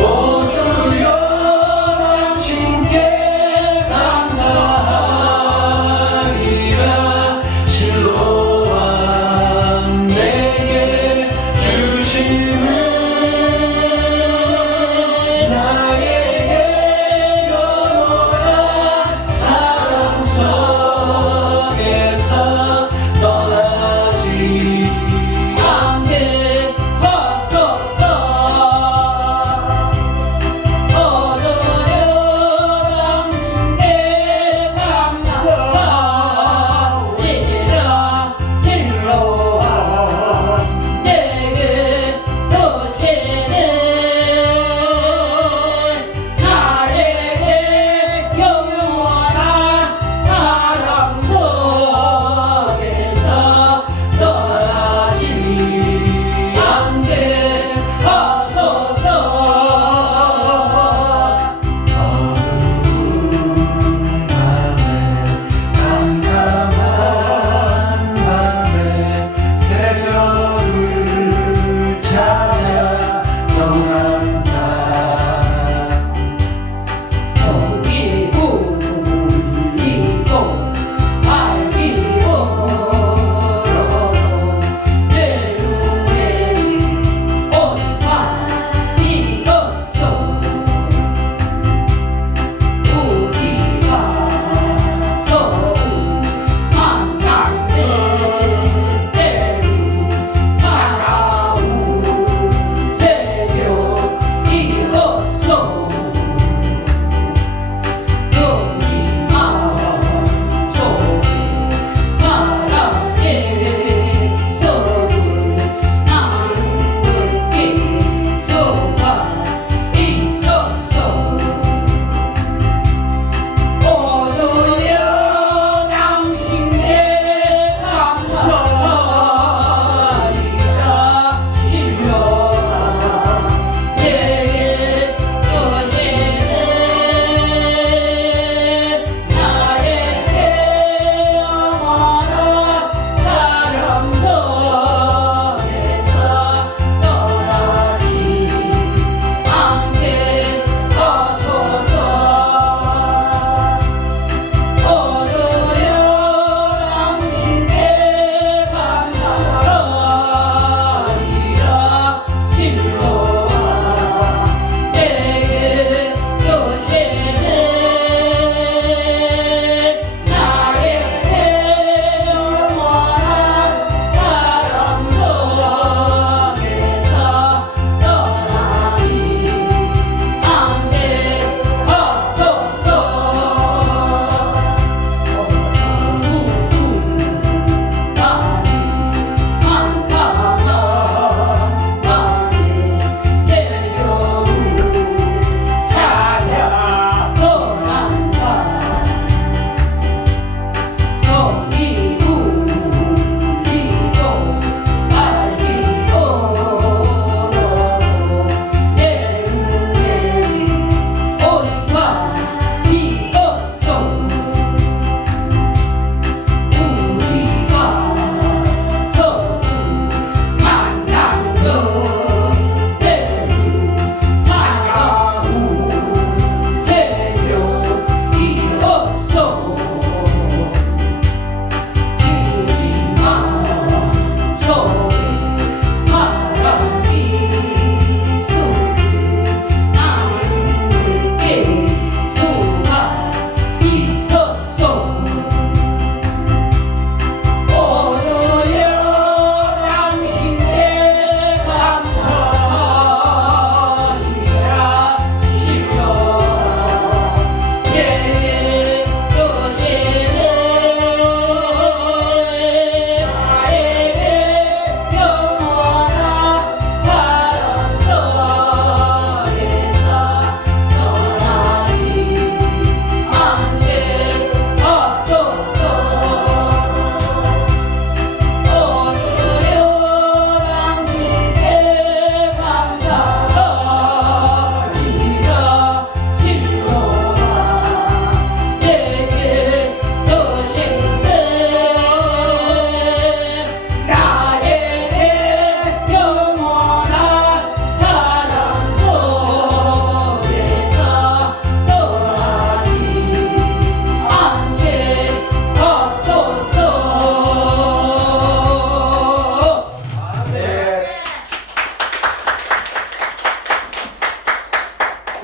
오주여 당신께 감사하리라. 실로암 내게 주심은 나에게 영원한 사랑 속에서 떠나지 않게 하소서.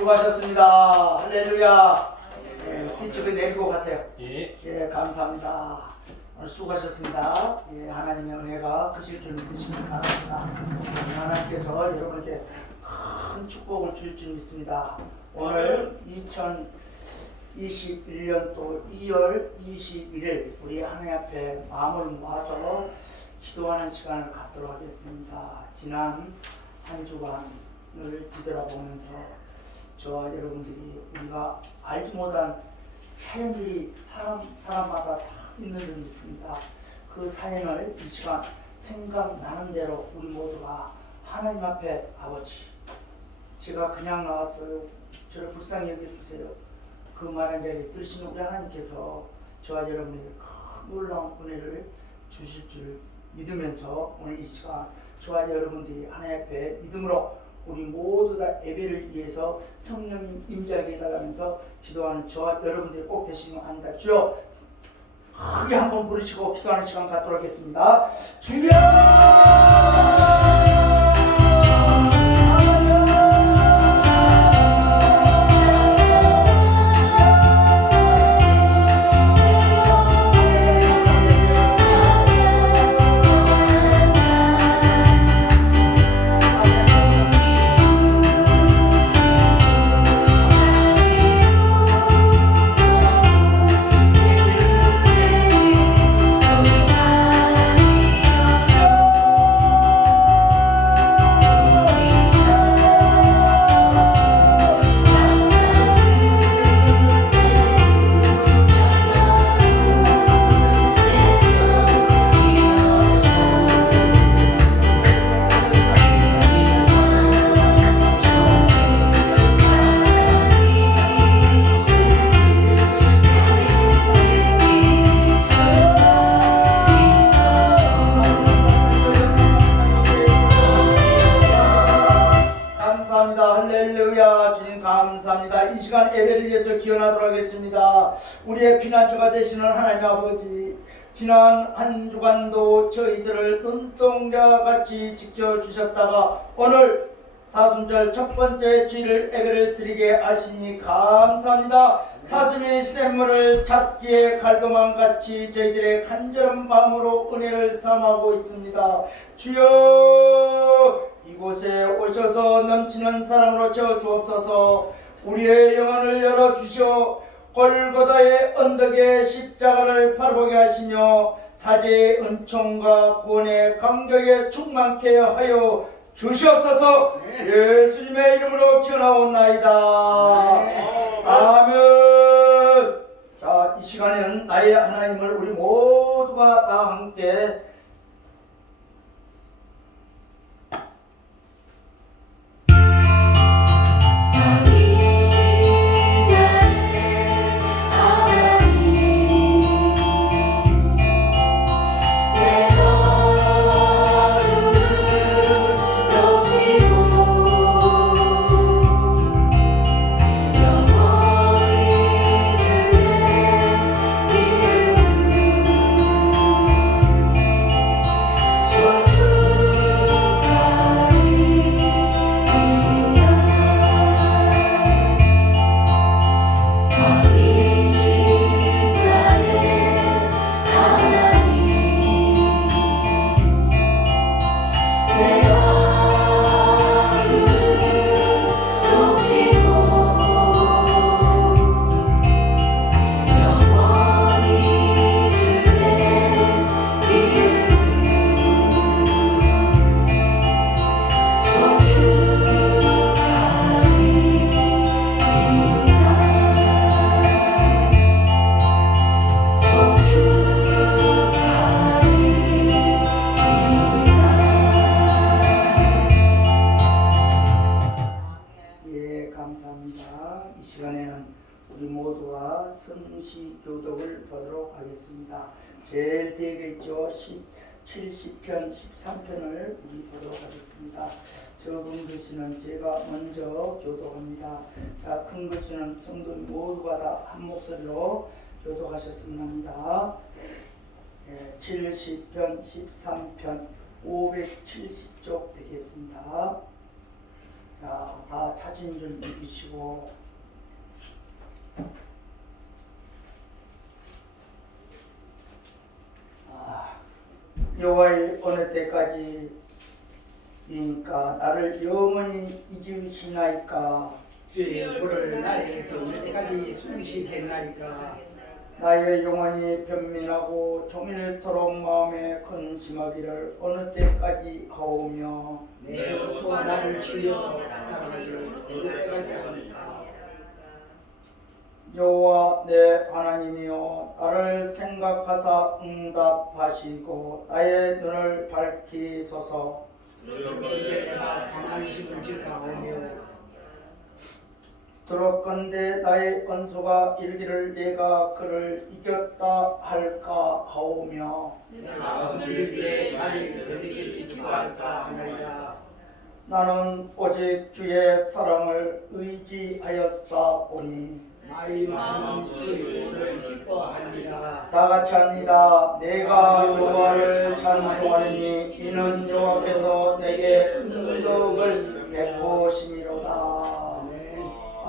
수고하셨습니다. 할렐루야. 스위치를 내리고 가세요. 예. 예, 감사합니다. 오늘 수고하셨습니다. 예, 하나님의 은혜가 크실 줄 믿으시기 바랍니다. 하나님께서 여러분에게 큰 축복을 줄 줄 믿습니다. 오늘 2021년도 2월 21일 우리 하나님 앞에 마음을 모아서 기도하는 시간을 갖도록 하겠습니다. 지난 한 주간을 뒤돌아보면서 저와 여러분들이 우리가 알지 못한 사연들이 사람마다 다 있는 줄 믿습니다. 그 사연을 이 시간 생각나는 대로 우리 모두가 하나님 앞에 아버지, 제가 그냥 나왔어요. 저를 불쌍히 여겨주세요. 그 말한 자리에 들으시는 우리 하나님께서 저와 여러분에게 큰 놀라운 은혜를 주실 줄 믿으면서 오늘 이 시간 저와 여러분들이 하나님 앞에 믿음으로 우리 모두 다 예배를 위해서 성령님 임재하게 해달라면서 기도하는 저와 여러분들이 꼭 되시면 합니다. 주여 크게 한번 부르시고 기도하는 시간 갖도록 하겠습니다. 주여 할렐루야. 주님 감사합니다. 이 시간 예배를 위해서 기원하도록 하겠습니다. 우리의 피난처가 되시는 하나님 아버지, 지난 한 주간도 저희들을 눈동자같이 지켜주셨다가 오늘 사순절 첫 번째 주일 예배를 드리게 하시니 감사합니다. 사슴이 시냇물을 잡기에 갈망같이 저희들의 간절한 마음으로 은혜를 삼하고 있습니다. 주여 이곳에 오셔서 넘치는 사랑으로 채워주옵소서. 우리의 영혼을 열어주시어 골고다의 언덕에 십자가를 바라보게 하시며 사제의 은총과 구원의 감격에 충만케 하여 주시옵소서. 예수님의 이름으로 기원하옵나이다. 아멘. 자, 이 시간에는 나의 하나님을 우리 모두가 다 함께 성시교독을 보도록 하겠습니다. 제일 뒤에 있죠. 70편, 13편을 우리 보도록 하겠습니다. 적은 글씨는 제가 먼저 교독합니다. 자, 큰 글씨는 성도 모두가 다 한 목소리로 교독하셨으면 합니다. 70편, 13편, 570쪽 되겠습니다. 자, 다 찾으셨습니다. 살찐 줄 믿으시고 여호와의 어느 때까지이니까 나를 영원히 잊으시나이까. 주의 영광을 나에게서 어느 때까지 숨기시겠나이까. 나의 영혼이 변민하고 종일토록 마음에 근심하기를 어느 때까지 하오며 내 원수와 나를 치려 따라가기를 어느 때까지 하니까. 여호와 내 하나님이여 나를 생각하사 응답하시고 나의 눈을 밝히소서. 그런데 내가 상한심을 질까하오며 들었건대 나의 원수가 이르기를 내가 그를 이겼다 할까 하오며 내가 그들 위에 나를 되리기를 기뻐할까 하나이다. 나는 오직 주의 사랑을 의지하였사오니 나의 마음은 주의 구원을 기뻐하리라. 다 같이 합니다. 내가 여호와를 찬송하리니 이는 여호와께서 내게 은덕을 베푸심이로다.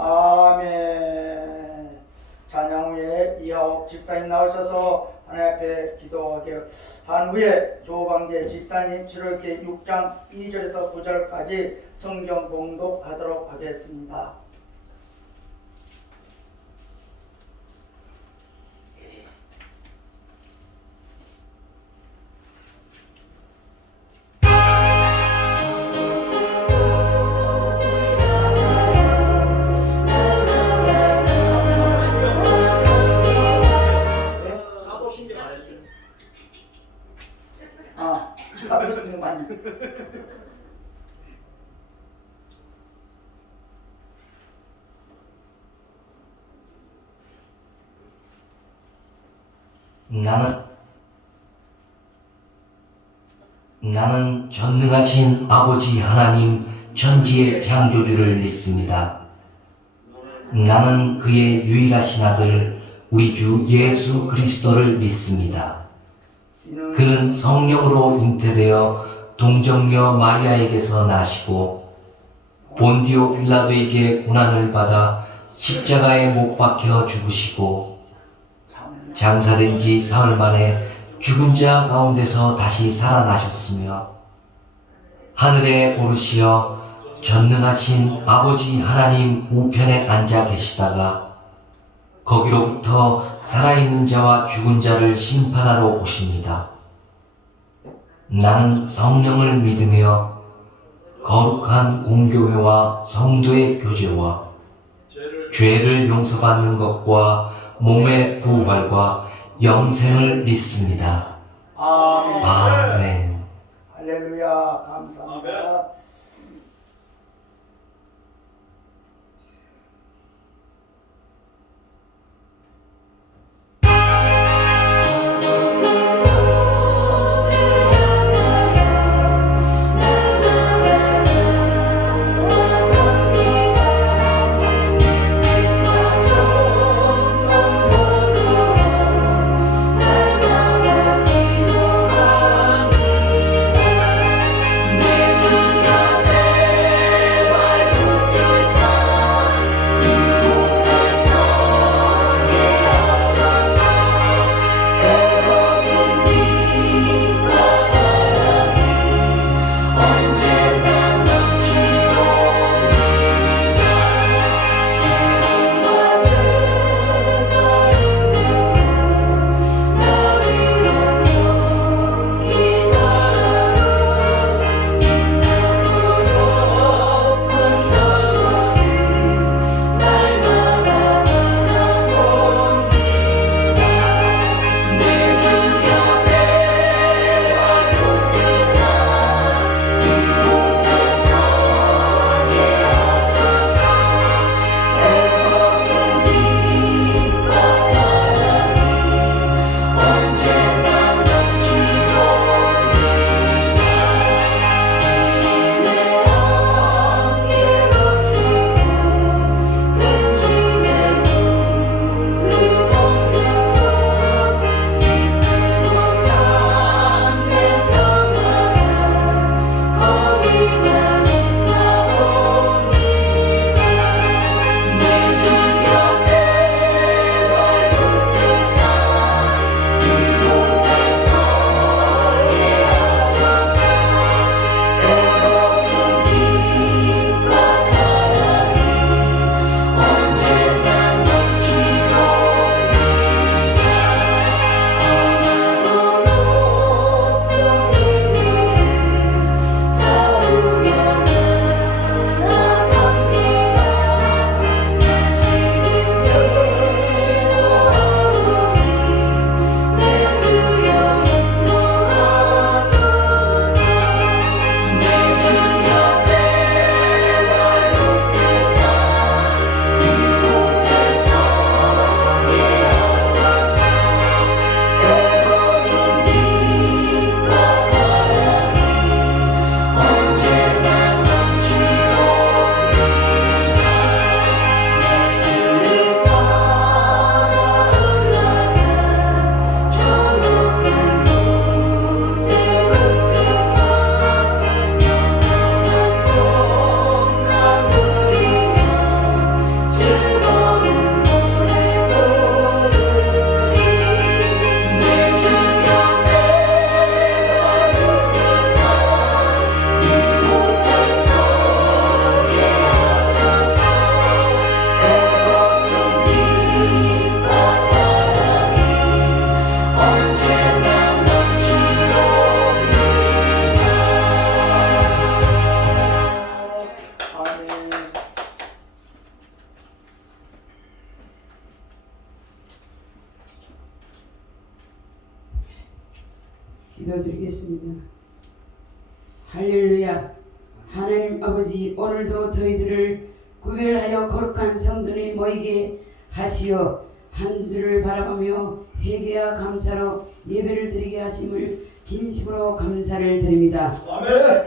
아멘. 찬양 후에 이하옥 집사님 나오셔서 하나님 앞에 기도하게 한 후에 조방대 집사님 출애굽기 6장 2절에서 9절까지 성경 봉독하도록 하겠습니다. 사도신경만 나는 전능하신 아버지 하나님 천지의 창조주를 믿습니다. 나는 그의 유일하신 아들 우리 주 예수 그리스도를 믿습니다. 그는 성령으로 잉태되어 동정녀 마리아에게서 나시고 본디오 빌라도에게 고난을 받아 십자가에 못 박혀 죽으시고 장사된 지 사흘 만에 죽은 자 가운데서 다시 살아나셨으며 하늘에 오르시어 전능하신 아버지 하나님 우편에 앉아 계시다가 거기로부터 살아있는 자와 죽은 자를 심판하러 오십니다. 나는 성령을 믿으며 거룩한 공교회와 성도의 교제와 죄를 용서받는 것과 몸의 부활과 영생을 믿습니다. 아멘. 아멘. 할렐루야. 감사합니다. 내 주가 기도드리겠습니다. 할렐루야. 하나님 아버지, 오늘도 저희들을 구별하여 거룩한 성전에 모이게 하시어 한 주를 바라보며 회개와 감사로 예배를 드리게 하심을 진심으로 감사를 드립니다. 아멘.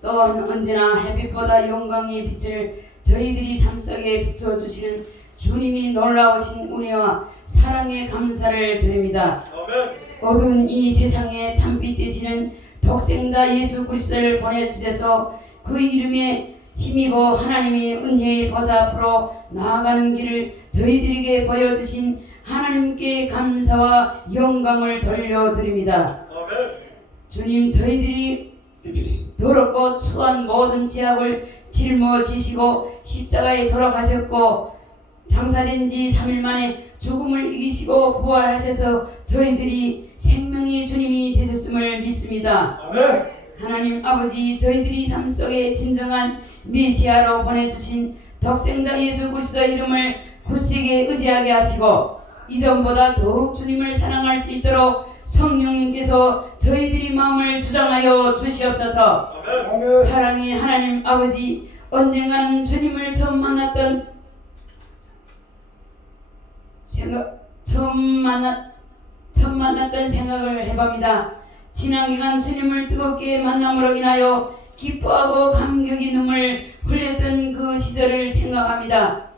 또한 언제나 햇빛보다 영광의 빛을 저희들이 삶 속에 비춰주시는 주님이 놀라우신 은혜와 사랑에 감사를 드립니다. 아멘. 어두운 이 세상에 참빛 되시는 독생자 예수 그리스도를 보내주셔서 그 이름에 힘입어 하나님이 은혜의 보좌 앞으로 나아가는 길을 저희들에게 보여주신 하나님께 감사와 영광을 돌려드립니다. 아멘. 주님, 저희들이 더럽고 추한 모든 죄악을 짊어지시고 십자가에 돌아가셨고 장사된 지 3일 만에 죽음을 이기시고 부활하셔서 저희들이 생명의 주님이 되셨음을 믿습니다. 아멘. 하나님 아버지, 저희들이 삶 속에 진정한 메시아로 보내주신 독생자 예수 그리스도 이름을 굳세게 의지하게 하시고 이전보다 더욱 주님을 사랑할 수 있도록 성령님께서 저희들이 마음을 주장하여 주시옵소서. 아멘. 사랑의 하나님 아버지, 언젠가는 주님을 처음 만났던 생각을 해봅니다. 지난 기간 주님을 뜨겁게 만남으로 인하여 기뻐하고 감격의 눈물 흘렸던 그 시절을 생각합니다.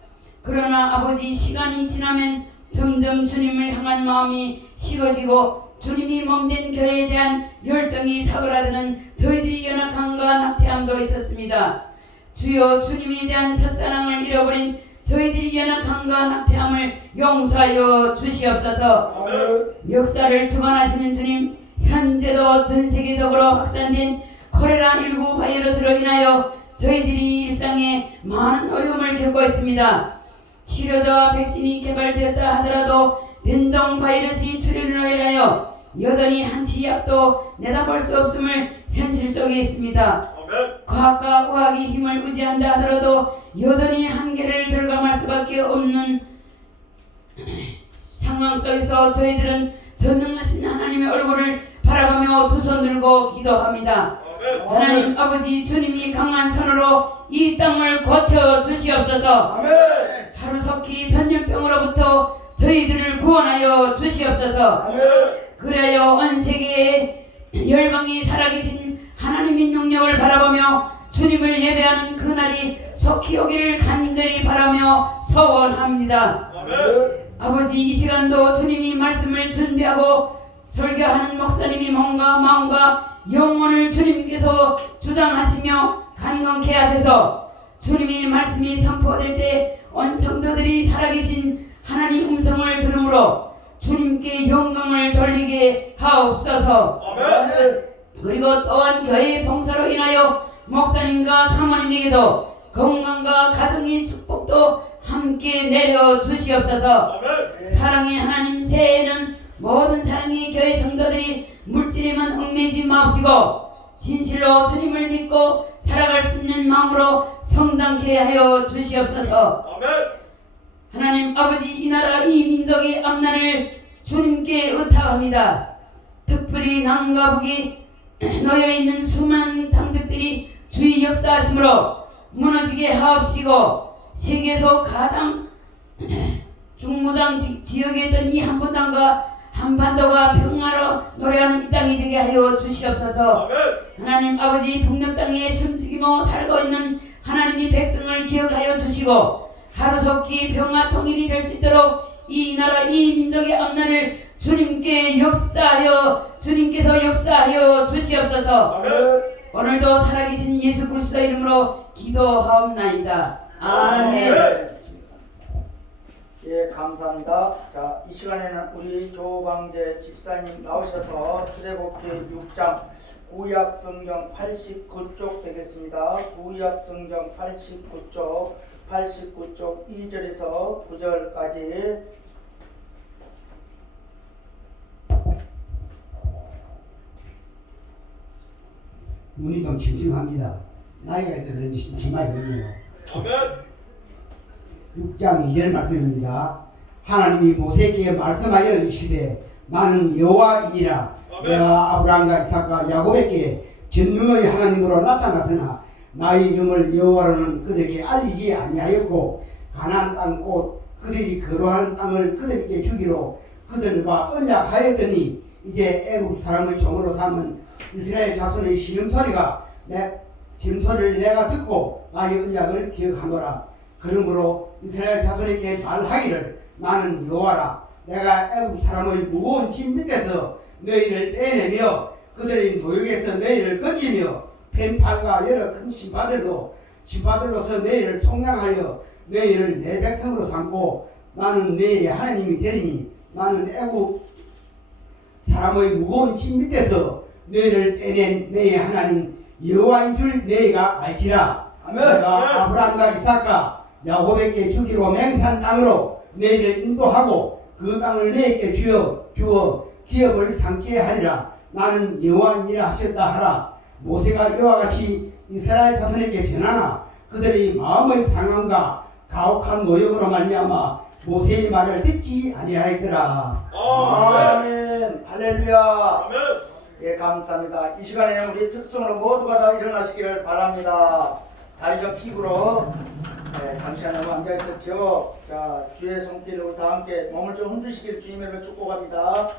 그러나 아버지, 시간이 지나면 점점 주님을 향한 마음이 식어지고 주님이 몸된 교회에 대한 열정이 사그라드는 저희들이 연약함과 낙태함도 있었습니다. 주여, 주님에 대한 첫사랑을 잃어버린 저희들이 연약함과 낙태함을 용서하여 주시옵소서. 아멘. 역사를 주관하시는 주님, 현재도 전 세계적으로 확산된 코로나19 바이러스로 인하여 저희들이 일상에 많은 어려움을 겪고 있습니다. 치료제와 백신이 개발되었다 하더라도 변종 바이러스 출현으로 인하여 여전히 한치 약도 내다볼 수 없음을 현실 속에 있습니다. 아멘. 과학과 의학의 힘을 의지한다 하더라도 여전히 한계를 절감할 수밖에 없는 상황 속에서 저희들은 전능하신 하나님의 얼굴을 바라보며 두 손 들고 기도합니다. 아멘. 하나님 아버지, 주님이 강한 손으로 이 땅을 고쳐 주시옵소서. 아멘. 하루속히 전염병으로부터 저희들을 구원하여 주시옵소서. 아멘. 그래요, 온 세계에 열방이 살아계신 하나님의 능력을 바라보며 주님을 예배하는 그날이 속히 오기를 간절히 바라며 소원합니다. 아멘. 아버지, 이 시간도 주님이 말씀을 준비하고 설교하는 목사님이 몸과 마음과 영혼을 주님께서 주장하시며 강건케 하셔서 주님의 말씀이 선포될 때 온 성도들이 살아계신 하나님 음성을 들으므로 주님께 영광을 돌리게 하옵소서. 아멘. 그리고 또한 교회의 봉사로 인하여 목사님과 사모님에게도 건강과 가정의 축복도 함께 내려 주시옵소서. 아멘. 사랑의 하나님, 새해에는 모든 사랑의 교회 성도들이 물질에만 얽매이지 마옵시고 진실로 주님을 믿고 살아갈 수 있는 마음으로 성장케 하여 주시옵소서. 아멘. 하나님 아버지, 이 나라 이 민족의 앞날을 주님께 의탁합니다. 특별히 남과 북이 놓여있는 수많은 장벽들이 주의 역사하심으로 무너지게 하옵시고 세계에서 가장 중무장 지역에 있던 이 한반도가 평화로 노래하는 이 땅이 되게 하여 주시옵소서. 아멘. 하나님 아버지, 북녘 땅에 숨죽이며 살고 있는 하나님의 백성을 기억하여 주시고 하루속히 평화 통일이 될 수 있도록 이 나라 이 민족의 앞날을 주님께서 역사하여 주시옵소서. 아멘. 오늘도 살아계신 예수 그리스도 이름으로 기도하옵나이다. 아멘. 예, 감사합니다. 자, 이 시간에는 우리 조방재 집사님 나오셔서 출애굽기 6장 구약 성경 89쪽 되겠습니다. 구약 성경 89쪽 2절에서 9절까지 눈이 좀 침침합니다. 나이가 있어 그런지 심심하게 보네요. 아멘. 6장 2절 말씀입니다. 하나님이 모세에게 말씀하여 이르시되 나는 여호와이니라. 내가 아브라함과 이삭과 야곱에게 전능의 하나님으로 나타났으나 나의 이름을 여호와로는 그들에게 알리지 아니하였고 가나안 땅 곧 그들이 거주하는 땅을 그들에게 주기로 그들과 언약하였더니 이제 애굽 사람의 종으로 삼은 이스라엘 자손의 신음소리가 신음소리를 내가 듣고 나의 언약을 기억하노라. 그러므로 이스라엘 자손에게 말하기를 나는 여호와라. 내가 애굽 사람의 무거운 짐 밑에서 너희를 빼내며 그들의 노역에서 너희를 건지며 펜팔과 여러 큰 신바들로서 너희를 속량하여 너희를 내 백성으로 삼고 나는 너희의 하나님이 되리니 나는 애굽 사람의 무거운 짐 밑에서 너희를 빼낸 너희의 하나님 여호와인 줄 너희가 알지라. 내가 아브라함과 이삭과 야곱에게 주기로 맹세한 땅으로 너희를 인도하고 그 땅을 너희에게 주어 기업을 삼게 하리라. 나는 여호와니라 하셨다 하라. 모세가 이와 같이 이스라엘 자손에게 전하나 그들의 마음의 상함과 가혹한 노역으로 말미암아 모세의 말을 듣지 아니하였더라. 아멘. 할렐루야. 예, 감사합니다. 이 시간에는 우리 특성으로 모두가 다 일어나시기를 바랍니다. 다리 좀 펴고 잠시 한번 앉아 있었죠. 자, 주의 손길로 다 함께 몸을 좀 흔드시길 주님을 축복합니다.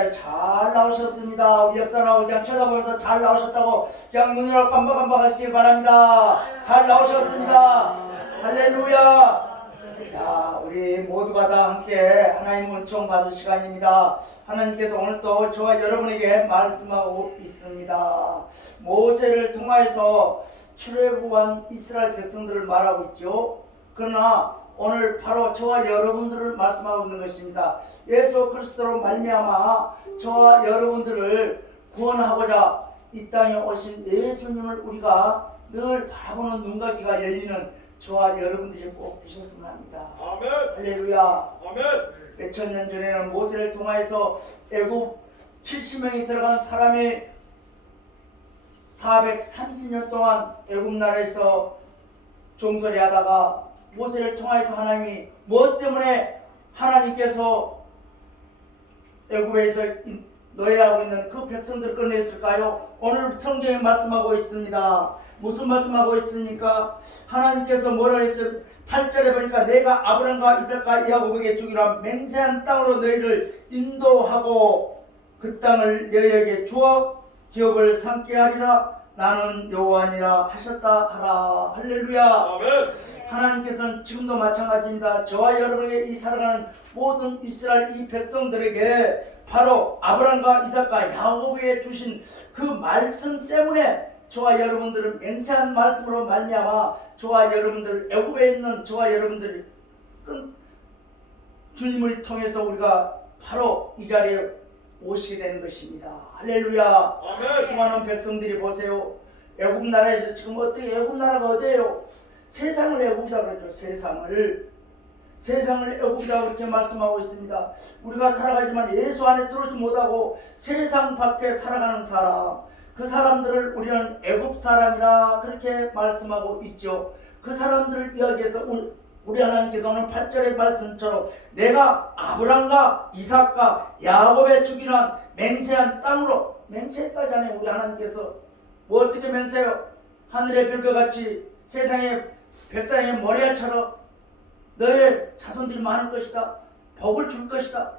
자리 잘 나오셨습니다. 우리 옆사람 그냥 쳐다보면서 잘 나오셨다고 그냥 눈이라고 깜박깜박 하시기 바랍니다. 잘 나오셨습니다. 할렐루야. 자, 우리 모두가 다 함께 하나님 은총 받을 시간입니다. 하나님께서 오늘 또 저와 여러분에게 말씀하고 있습니다. 모세를 통하여서 출애굽한 이스라엘 백성들을 말하고 있죠. 그러나 오늘 바로 저와 여러분들을 말씀하고 있는 것입니다. 예수 그리스도로 말미암아 저와 여러분들을 구원하고자 이 땅에 오신 예수님을 우리가 늘 바라보는 눈과 귀가 열리는 저와 여러분들이 꼭 되셨으면 합니다. 아멘. 할렐루야. 아멘. 몇천 년 전에는 모세를 통하여서 애굽 70명이 들어간 사람이 430년 동안 애굽 나라에서 종살이 하다가 모세를 통하여서 하나님이 무엇 때문에 하나님께서 애굽에서 노예하고 있는 그 백성들을 꺼냈을까요? 오늘 성경에 말씀하고 있습니다. 무슨 말씀하고 있습니까? 하나님께서 뭐라 했어요? 8절에 보니까 내가 아브람과 이삭과 야곱에게 주기로 한 맹세한 땅으로 너희를 인도하고 그 땅을 너희에게 주어 기업을 삼게 하리라. 나는 여호와니라 하셨다 하라. 할렐루야. 아멘. 하나님께서는 지금도 마찬가지입니다. 저와 여러분에게 이 살아가는 모든 이스라엘 이 백성들에게 바로 아브람과 이삭과 야곱에게 주신 그 말씀 때문에 저와 여러분들은 맹세한 말씀으로 말미암아 저와 여러분들 애굽에 있는 저와 여러분들 주님을 통해서 우리가 바로 이 자리에 오시게 되는 것입니다. 할렐루야. 아멘. 수많은 백성들이 보세요. 애굽 나라에서 지금 어떻게 애굽 나라가 어디예요? 세상을 애굽이다 그러죠. 세상을 애굽이다 그렇게 말씀하고 있습니다. 우리가 살아가지만 예수 안에 들어오지 못하고 세상 밖에 살아가는 사람, 그 사람들을 우리는 애굽 사람이라 그렇게 말씀하고 있죠. 그 사람들을 이야기해서 우리 하나님께서 오늘 8절의 말씀처럼 내가 아브람과 이삭과 야곱에 주기로 한 맹세한 땅으로, 맹세까지 하네. 우리 하나님께서 뭐 어떻게 맹세해요? 하늘의 별과 같이 세상의 백성의 모래알처럼 너의 자손들이 많을 것이다. 복을 줄 것이다.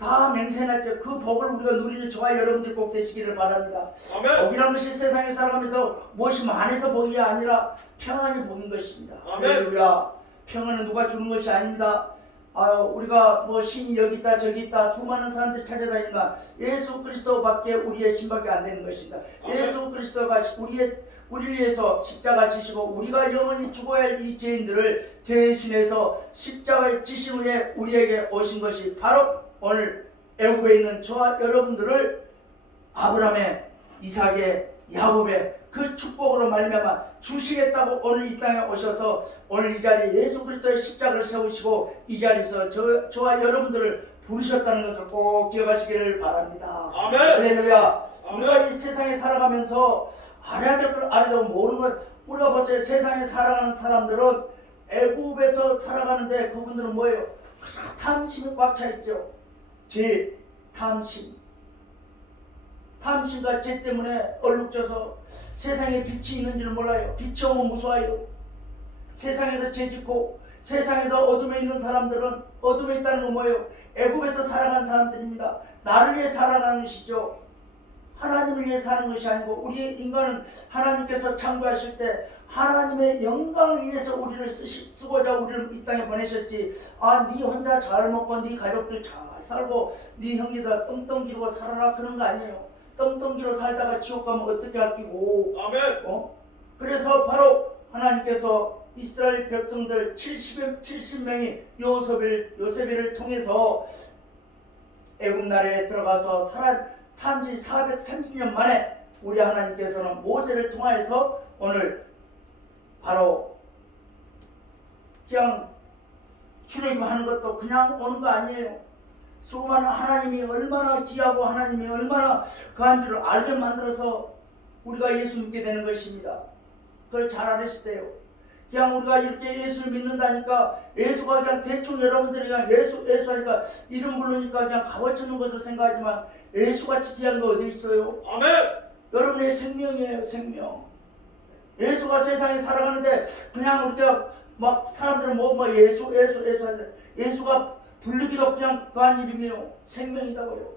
다 맹세해놨죠. 그 복을 우리가 누리는 저와 여러분들이 꼭 되시기를 바랍니다. 아멘. 복이라는 것이 세상에 살아가면서 무엇이 많아서 복이 아니라 평안이 복인 것입니다. 아멘. 할렐루야. 평안은 누가 주는 것이 아닙니다. 우리가 뭐 신이 여기 있다 저기 있다 수많은 사람들이 찾아다닌다. 예수 그리스도밖에 우리의 신밖에 안 되는 것입니다. 아멘. 예수 그리스도가 우리를 위해서 십자가 지시고 우리가 영원히 죽어야 할 이 죄인들을 대신해서 십자가를 지신 후에 우리에게 오신 것이 바로 오늘 애굽에 있는 저와 여러분들을 아브라함의, 이삭의, 야곱의 그 축복으로 말미암아 주시겠다고 오늘 이 땅에 오셔서 오늘 이 자리에 예수 그리스도의 십자가를 세우시고 이 자리에서 저와 여러분들을 부르셨다는 것을 꼭 기억하시기를 바랍니다. 아멘. 할렐루야. 아멘. 우리가 이 세상에 살아가면서 알아야 될 걸 알아도 모르는 것, 우리가 보세요. 세상에 살아가는 사람들은 애굽에서 살아가는데 그분들은 뭐예요? 탐심이 꽉 차 있죠. 죄, 탐심과 죄 때문에 얼룩져서 세상에 빛이 있는지를 몰라요. 빛이 오면 무서워요. 세상에서 죄 짓고 세상에서 어둠에 있는 사람들은 어둠에 있다는 건 뭐예요? 애굽에서 살아간 사람들입니다. 나를 위해 살아가는 것이죠. 하나님을 위해 사는 것이 아니고 우리의 인간은 하나님께서 창조하실 때 하나님의 영광을 위해서 우리를 쓰고자 우리를 이 땅에 보내셨지. 네 혼자 잘 먹고 네 가족들 잘 살고 네 형제들 떵떵 기르고 살아라 그런 거 아니에요. 떵떵 기로 살다가 지옥 가면 어떻게 할 끼고. 아멘. 그래서 바로 하나님께서 이스라엘 백성들 70명이 요셉을 통해서 애굽 나라에 들어가서 산지 430년 만에 우리 하나님께서는 모세를 통하여서 오늘 바로 그냥 출애굽하는 것도 그냥 오는 거 아니에요. 수많은 하나님이 얼마나 귀하고 하나님이 얼마나 그한 줄을 알게 만들어서 우리가 예수 믿게 되는 것입니다. 그걸 잘 알으실 때요. 그냥 우리가 이렇게 예수를 믿는다니까 예수가 그냥 대충 여러분들이 그냥 예수 하니까 이름 부르니까 그냥 값어치는 것을 생각하지만 예수같이 귀한 거 어디 있어요? 아멘. 여러분의 생명이에요. 생명. 예수가 세상에 살아가는데 그냥 우리가 막 사람들은 예수 하는데 예수가 부르기도 그냥 그한 이름이에요. 생명이다고요.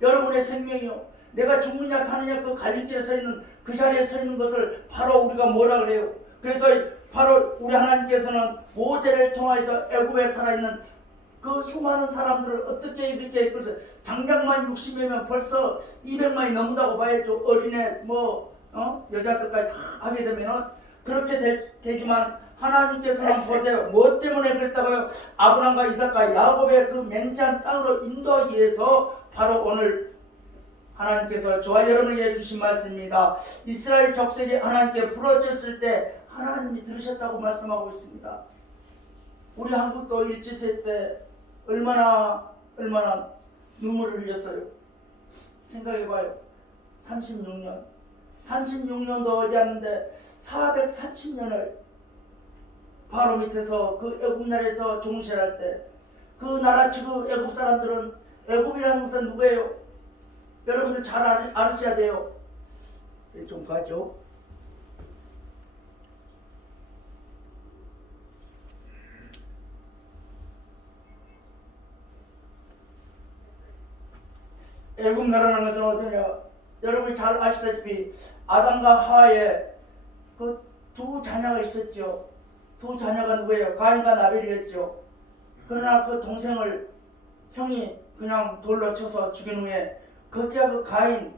여러분의 생명이요. 내가 죽느냐 사느냐 그 갈림길에 서 있는 그 자리에 서 있는 것을 바로 우리가 뭐라 그래요? 그래서 바로 우리 하나님께서는 모세를 통하여서 애굽에 살아있는 그 수많은 사람들을 어떻게 이렇게 그래서 장작만 60여명 벌써 200만이 넘는다고 봐야죠. 어린애 여자들까지 다 하게 되면은 그렇게 되지만 하나님께서는 보세요. 뭐 때문에 그랬다고요? 아브라함과 이삭과 야곱의 그 맹세한 땅으로 인도하기 위해서 바로 오늘 하나님께서 저와 여러분에게 주신 말씀입니다. 이스라엘 족속이 하나님께 부르짖었을 때 하나님이 들으셨다고 말씀하고 있습니다. 우리 한국도 일제시대 때 얼마나 눈물을 흘렸어요. 생각해봐요. 36년도 어디 왔는데 430년을 바로 밑에서 그 애굽 나라에서 종실할 때 그 나라 지금 애굽 사람들은 애굽이라는 것은 누구예요? 여러분들 잘 알으셔야 돼요. 좀 가죠. 애굽 나라는 것은 어디냐? 여러분이 잘 아시다시피 아담과 하와의 그 두 자녀가 있었죠. 두 자녀가 누구예요? 가인과 나벨이었죠. 그러나 그 동생을 형이 그냥 돌로 쳐서 죽인 후에 거기야 그 가인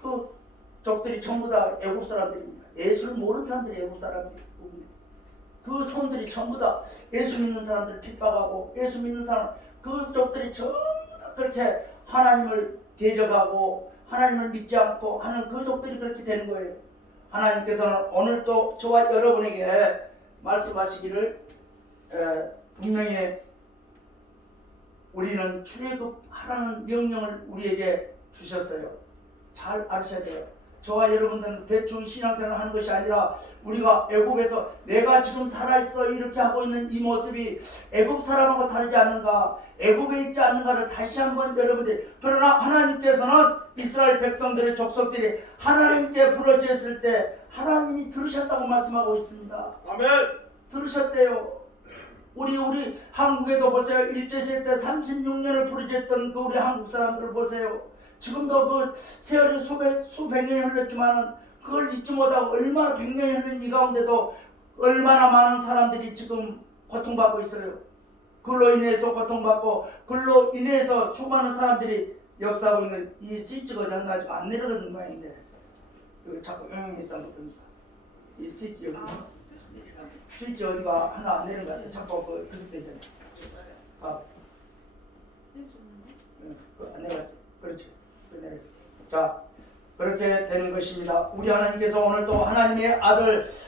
그 족들이 전부 다 애굽 사람들입니다. 예수를 모르는 사람들이 애굽 사람들입니다. 그 손들이 전부 다 예수 믿는 사람들 핍박하고 예수 믿는 사람 그 족들이 전부 다 그렇게 하나님을 대적하고 하나님을 믿지 않고 하는 그 족들이 그렇게 되는 거예요. 하나님께서는 오늘도 저와 여러분에게 말씀하시기를 분명히 우리는 출애굽하라는 명령을 우리에게 주셨어요. 잘 알으셔야 돼요. 저와 여러분들은 대충 신앙생활을 하는 것이 아니라 우리가 애굽에서 내가 지금 살아있어 이렇게 하고 있는 이 모습이 애굽 사람하고 다르지 않는가, 애굽에 있지 않는가를 다시 한번 여러분들, 그러나 하나님께서는 이스라엘 백성들의 족속들이 하나님께 부르짖었을 때 하나님이 들으셨다고 말씀하고 있습니다. 아멘. 들으셨대요. 우리 한국에도 보세요. 일제시대 때 36년을 부르짖었던 그 우리 한국 사람들을 보세요. 지금도 그 세월이 수백 년이 흘렀지만은 그걸 잊지 못하고 얼마나 100년이 흘린 이 가운데도 얼마나 많은 사람들이 지금 고통받고 있어요. 그걸로 인해서 고통받고 그걸로 인해서 수많은 사람들이 역사하고 있는 이 스위치가 어디 한 가지가 안 내려가는 모양인데 여기 자꾸 영향이 있어서 그럽니다. 이 스위치 여기 스위치 어디가 하나 안 내려가 것 같아. 자꾸 그 되잖아요. 안 내려가지. 그렇지. 자, 그렇게 되는 것입니다. 우리 하나님께서 오늘 또 하나님의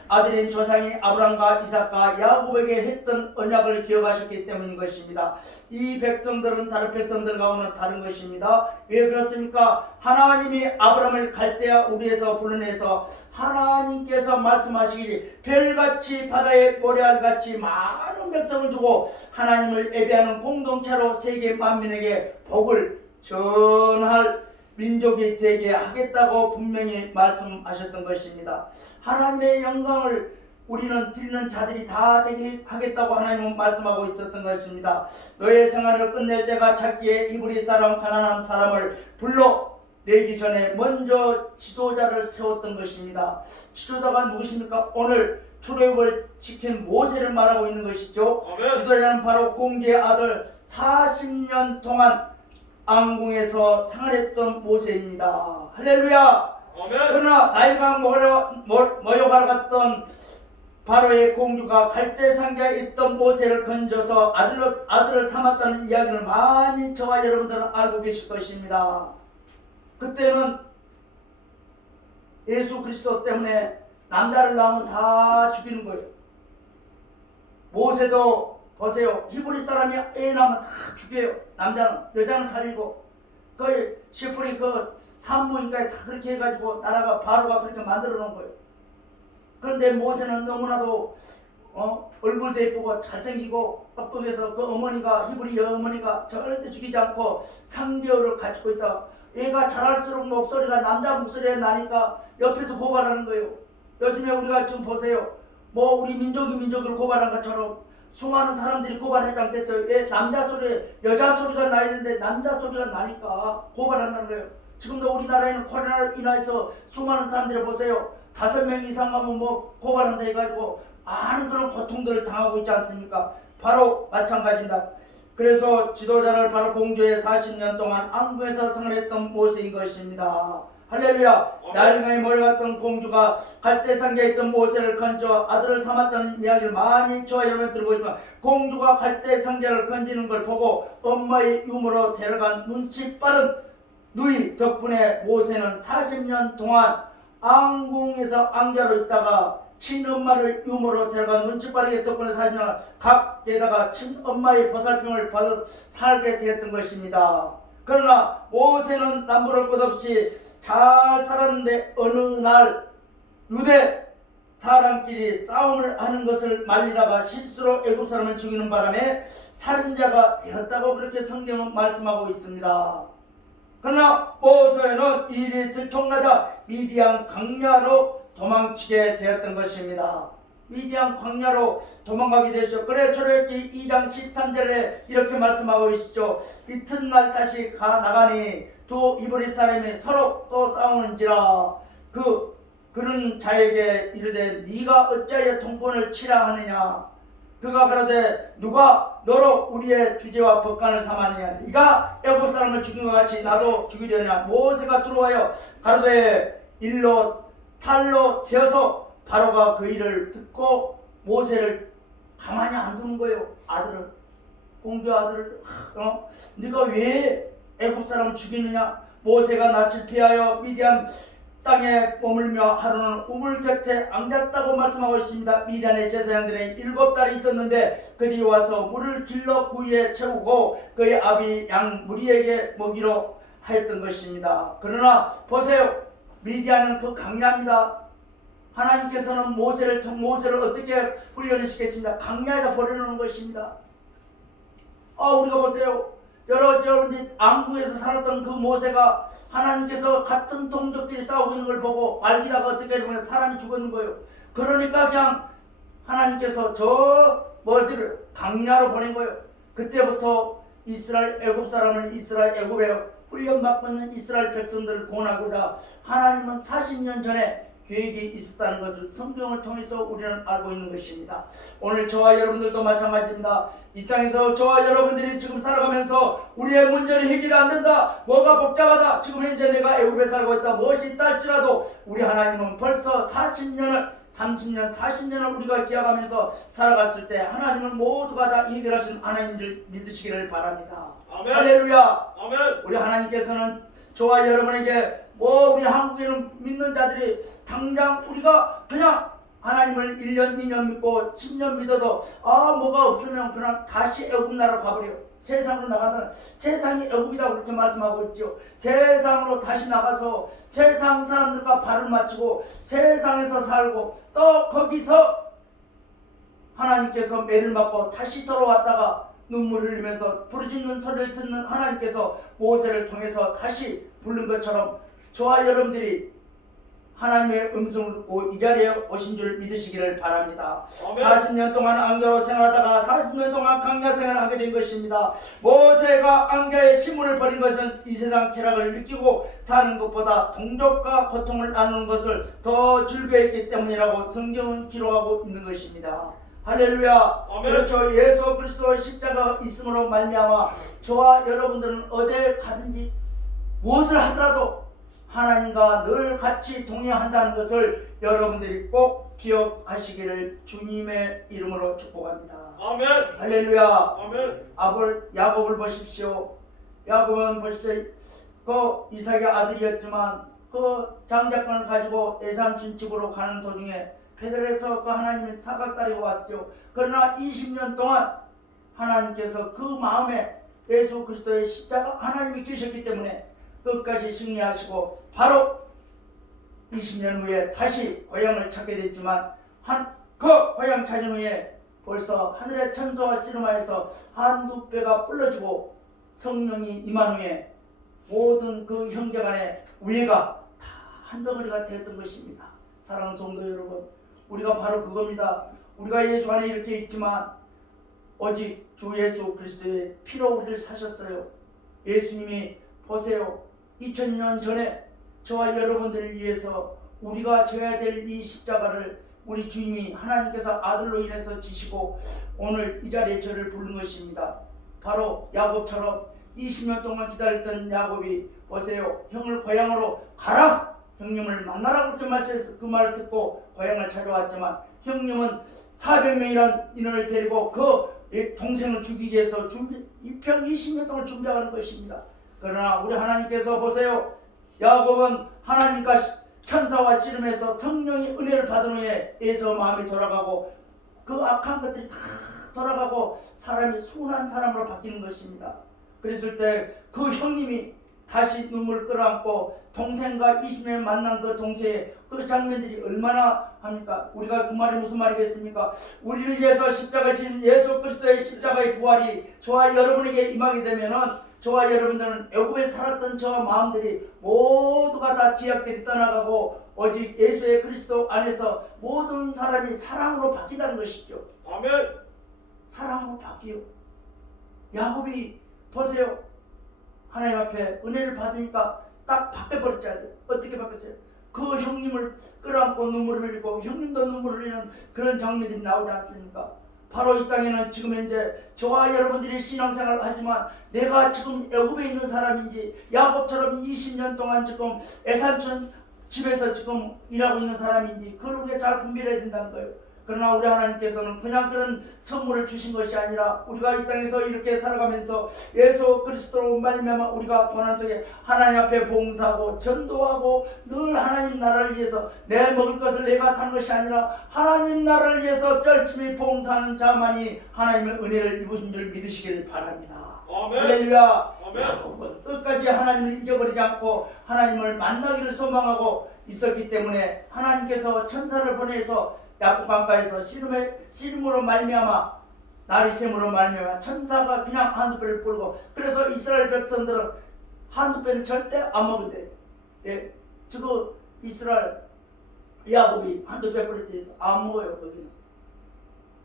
아들인 조상이 아브라함과 이삭과 야곱에게 했던 언약을 기억하셨기 때문인 것입니다. 이 백성들은 다른 백성들과는 다른 것입니다. 왜 그렇습니까? 하나님이 아브라함을 갈대아 우리에서 불러내서 하나님께서 말씀하시기를 별같이 바다의 모래알같이 많은 백성을 주고 하나님을 예배하는 공동체로 세계 만민에게 복을 전할 민족이 되게 하겠다고 분명히 말씀하셨던 것입니다. 하나님의 영광을 우리는 드리는 자들이 다 되게 하겠다고 하나님은 말씀하고 있었던 것입니다. 너의 생활을 끝낼 때가 찼기에 히브리 사람 가나안 사람을 불러 내기 전에 먼저 지도자를 세웠던 것입니다. 지도자가 누구십니까? 오늘 출애굽을 지킨 모세를 말하고 있는 것이죠. 아멘. 지도자는 바로 공주의 아들 40년 동안 앙궁에서 생활했던 모세입니다. 할렐루야. 아멘. 그러나 나이가 모여가러 갔던 바로의 공주가 갈대상자에 있던 모세를 건져서 아들을 삼았다는 이야기를 많이 저와 여러분들은 알고 계실 것입니다. 그때는 예수 그리스도 때문에 남자를 낳으면 다 죽이는 거예요. 모세도 보세요. 히브리 사람이 애 낳으면 다 죽여요. 남자는. 여자는 살리고. 그 시프리 그 산부인과에 다 그렇게 해가지고 나라가 바로가 그렇게 만들어 놓은 거예요. 그런데 모세는 너무나도 얼굴도 예쁘고 잘생기고 똑똑해서 그 어머니가 히브리 어머니가 절대 죽이지 않고 3개월을 가지고 있다가 얘가 자랄수록 목소리가 남자 목소리가 나니까 옆에서 고발하는 거예요. 요즘에 우리가 지금 보세요. 뭐 우리 민족이 민족을 고발한 것처럼 수많은 사람들이 고발하지 않겠어요? 왜 남자 소리, 여자 소리가 나 있는데 남자 소리가 나니까 고발한다는 거예요. 지금도 우리나라에는 코로나로 인해서 수많은 사람들을 보세요. 5명 이상 가면 뭐 고발한다 해가지고 많은 그런 고통들을 당하고 있지 않습니까? 바로 마찬가지입니다. 그래서 지도자를 바로 공주의 40년 동안 왕궁에서 생활했던 모세인 것입니다. 할렐루야. 나중에 몰려갔던 공주가 갈대상자에 있던 모세를 건져 아들을 삼았다는 이야기를 많이 저와 여러분 들고 있지만, 공주가 갈대상자를 건지는 걸 보고 엄마의 유모로 데려간 눈치 빠른 누이 덕분에 모세는 40년 동안 왕궁에서 왕자로 있다가 친엄마를 유모로 데려간 눈치 빠르게 덕분에 40년을 각에다가 친엄마의 보살핌을 받아 살게 되었던 것입니다. 그러나 모세는 남부를 것 없이 잘 살았는데 어느 날 유대 사람끼리 싸움을 하는 것을 말리다가 실수로 애굽 사람을 죽이는 바람에 살인자가 되었다고 그렇게 성경은 말씀하고 있습니다. 그러나 모세는 이 일이 들통나자 미디안 광야로 도망치게 되었던 것입니다. 미디안 광야로 도망가게 되셨죠. 그래 출애굽기 2장 13절에 이렇게 말씀하고 계시죠. 이튿날 다시 나가니 두 히브리 사람이 서로 또 싸우는지라 그런 자에게 이르되 네가 어찌하여 통번을 치라 하느냐. 그가 가로되 누가 너로 우리의 주제와 법관을 삼았느냐. 네가 애굽 사람을 죽인 것 같이 나도 죽이려냐. 모세가 들어와요 가로되 일로 탈로 튀어서 바로가 그 일을 듣고 모세를 가만히 안 두는 거예요. 아들을, 공주 아들을. 네가 왜 애굽 사람을 죽이느냐. 모세가 낯을 피하여 미디안 땅에 머물며 하루는 우물 곁에 앉았다고 말씀하고 있습니다. 미디안의 제사장들의 7달이 있었는데 그들이 와서 물을 길러 구이에 채우고 그의 아비 양 무리에게 먹이로 하였던 것입니다. 그러나 보세요. 미디안은 그 강야입니다. 하나님께서는 모세를 어떻게 훈련을 시켰습니다. 강야에다 버려놓는 것입니다. 우리가 보세요. 여러분들이 왕궁에서 살았던 그 모세가 하나님께서 같은 동족들이 싸우고 있는 걸 보고 말기다가 어떻게 되면 사람이 죽었는 거예요. 그러니까 그냥 하나님께서 강야로 보낸 거예요. 그때부터 이스라엘 애굽 사람은 이스라엘 애굽에 훈련받고 있는 이스라엘 백성들을 구원하고자 하나님은 40년 전에 계획이 있었다는 것을 성경을 통해서 우리는 알고 있는 것입니다. 오늘 저와 여러분들도 마찬가지입니다. 이 땅에서 저와 여러분들이 지금 살아가면서 우리의 문제는 해결이 안 된다. 뭐가 복잡하다. 지금 현재 내가 애굽에 살고 있다. 무엇이 있다 할지라도 우리 하나님은 벌써 30년을 30년, 40년을 우리가 기억하면서 살아갔을 때 하나님은 모두가 다 해결하신 하나님인 줄 믿으시기를 바랍니다. 아멘. 할렐루야. 아멘. 우리 하나님께서는 저와 여러분에게 우리 한국에는 믿는 자들이 당장 우리가 그냥 하나님을 1년, 2년 믿고 10년 믿어도 뭐가 없으면 그냥 다시 애굽 나라로 가버려요. 세상으로 나가는 세상이 애굽이다 그렇게 말씀하고 있죠. 세상으로 다시 나가서 세상 사람들과 발을 맞추고 세상에서 살고 또 거기서 하나님께서 매를 맞고 다시 돌아왔다가 눈물을 흘리면서 부르짖는 소리를 듣는 하나님께서 모세를 통해서 다시 부른 것처럼 저와 여러분들이 하나님의 음성을 듣고 이 자리에 오신 줄 믿으시기를 바랍니다. 아멘. 40년 동안 안개로 생활하다가 40년 동안 강야 생활을 하게 된 것입니다. 모세가 안개의 신문을 버린 것은 이 세상 쾌락을 느끼고 사는 것보다 동족과 고통을 나누는 것을 더 즐겨했기 때문이라고 성경은 기록하고 있는 것입니다. 할렐루야. 아멘. 그렇죠. 예수 그리스도의 십자가 있음으로 말미암아 저와 여러분들은 어디에 가든지 무엇을 하더라도 하나님과 늘 같이 동행한다는 것을 여러분들이 꼭 기억하시기를 주님의 이름으로 축복합니다. 아멘. 할렐루야. 아멘. 야곱을 보십시오. 야곱은 보십시오. 그 이삭의 아들이었지만 그 장자권을 가지고 외삼촌 집으로 가는 도중에 베들에서 그 하나님의 사각다리가 왔죠. 그러나 20년 동안 하나님께서 그 마음에 예수 그리스도의 십자가 하나님이 계셨기 때문에 끝까지 승리하시고 바로 20년 후에 다시 고향을 찾게 됐지만 그 고향 찾은 후에 벌써 하늘의 천사와 씨름하여서 한두 뼈가 불러지고 성령이 임한 후에 모든 그 형제간의 우애가 다 한덩어리가 되었던 것입니다. 사랑하는 성도 여러분, 우리가 바로 그겁니다. 우리가 예수 안에 이렇게 있지만 오직 주 예수 그리스도의 피로 우리를 사셨어요. 예수님이 보세요. 2000년 전에 저와 여러분들을 위해서 우리가 져야 될 이 십자가를 우리 주님이 하나님께서 아들로 인해서 지시고 오늘 이 자리에 저를 부른 것입니다. 바로 야곱처럼 20년 동안 기다렸던 야곱이 보세요. 형을 고향으로 가라! 형님을 만나라고 그렇게 말씀해서 그 말을 듣고 고향을 찾아왔지만 형님은 400명이란 인원을 데리고 그 동생을 죽이기 위해서 입평 20년 동안 준비하는 것입니다. 그러나 우리 하나님께서 보세요. 야곱은 하나님과 천사와 씨름해서 성령의 은혜를 받은 후에 에서 마음이 돌아가고 그 악한 것들이 다 돌아가고 사람이 순한 사람으로 바뀌는 것입니다. 그랬을 때 그 형님이 다시 눈물을 끌어안고 동생과 20년 만난 그 동생의 그 장면들이 얼마나 합니까? 우리가 그 말이 무슨 말이겠습니까? 우리를 위해서 십자가 지신 예수 그리스도의 십자가의 부활이 저와 여러분에게 임하게 되면은 저와 여러분들은 애굽에 살았던 저 마음들이 모두가 다 지약들이 떠나가고 오직 예수의 그리스도 안에서 모든 사람이 사랑으로 바뀐다는 것이죠. 아멘. 사랑으로 바뀌어. 야곱이 보세요. 하나님 앞에 은혜를 받으니까 딱 바뀌어버렸잖아요. 어떻게 바뀌었어요? 그 형님을 끌어안고 눈물을 흘리고 형님도 눈물을 흘리는 그런 장면들이 나오지 않습니까? 바로 이 땅에는 지금 현재 저와 여러분들이 신앙생활을 하지만 내가 지금 애굽에 있는 사람인지 야곱처럼 20년 동안 지금 애산촌 집에서 지금 일하고 있는 사람인지 그걸 우리가 잘 분별해야 된다는 거예요. 그러나 우리 하나님께서는 그냥 그런 선물을 주신 것이 아니라 우리가 이 땅에서 이렇게 살아가면서 예수 그리스도로 말미암아 우리가 고난 속에 하나님 앞에 봉사하고 전도하고 늘 하나님 나라를 위해서 내 먹을 것을 내가 사는 것이 아니라 하나님 나라를 위해서 열심히 봉사하는 자만이 하나님의 은혜를 입으신 줄 믿으시길 바랍니다. 아멘. 할렐루야. 아멘. 끝까지 하나님을 잊어버리지 않고 하나님을 만나기를 소망하고 있었기 때문에 하나님께서 천사를 보내서 야곱 강가에서 씨름으로 말미암아 나리샘으로 말미암아 천사가 그냥 한두 배를 뿌리고 그래서 이스라엘 백성들은 한두 배는 절대 안 먹은대. 예, 지금 이스라엘 야곱이 한두 배 뿌렸대 안 먹어요. 거기는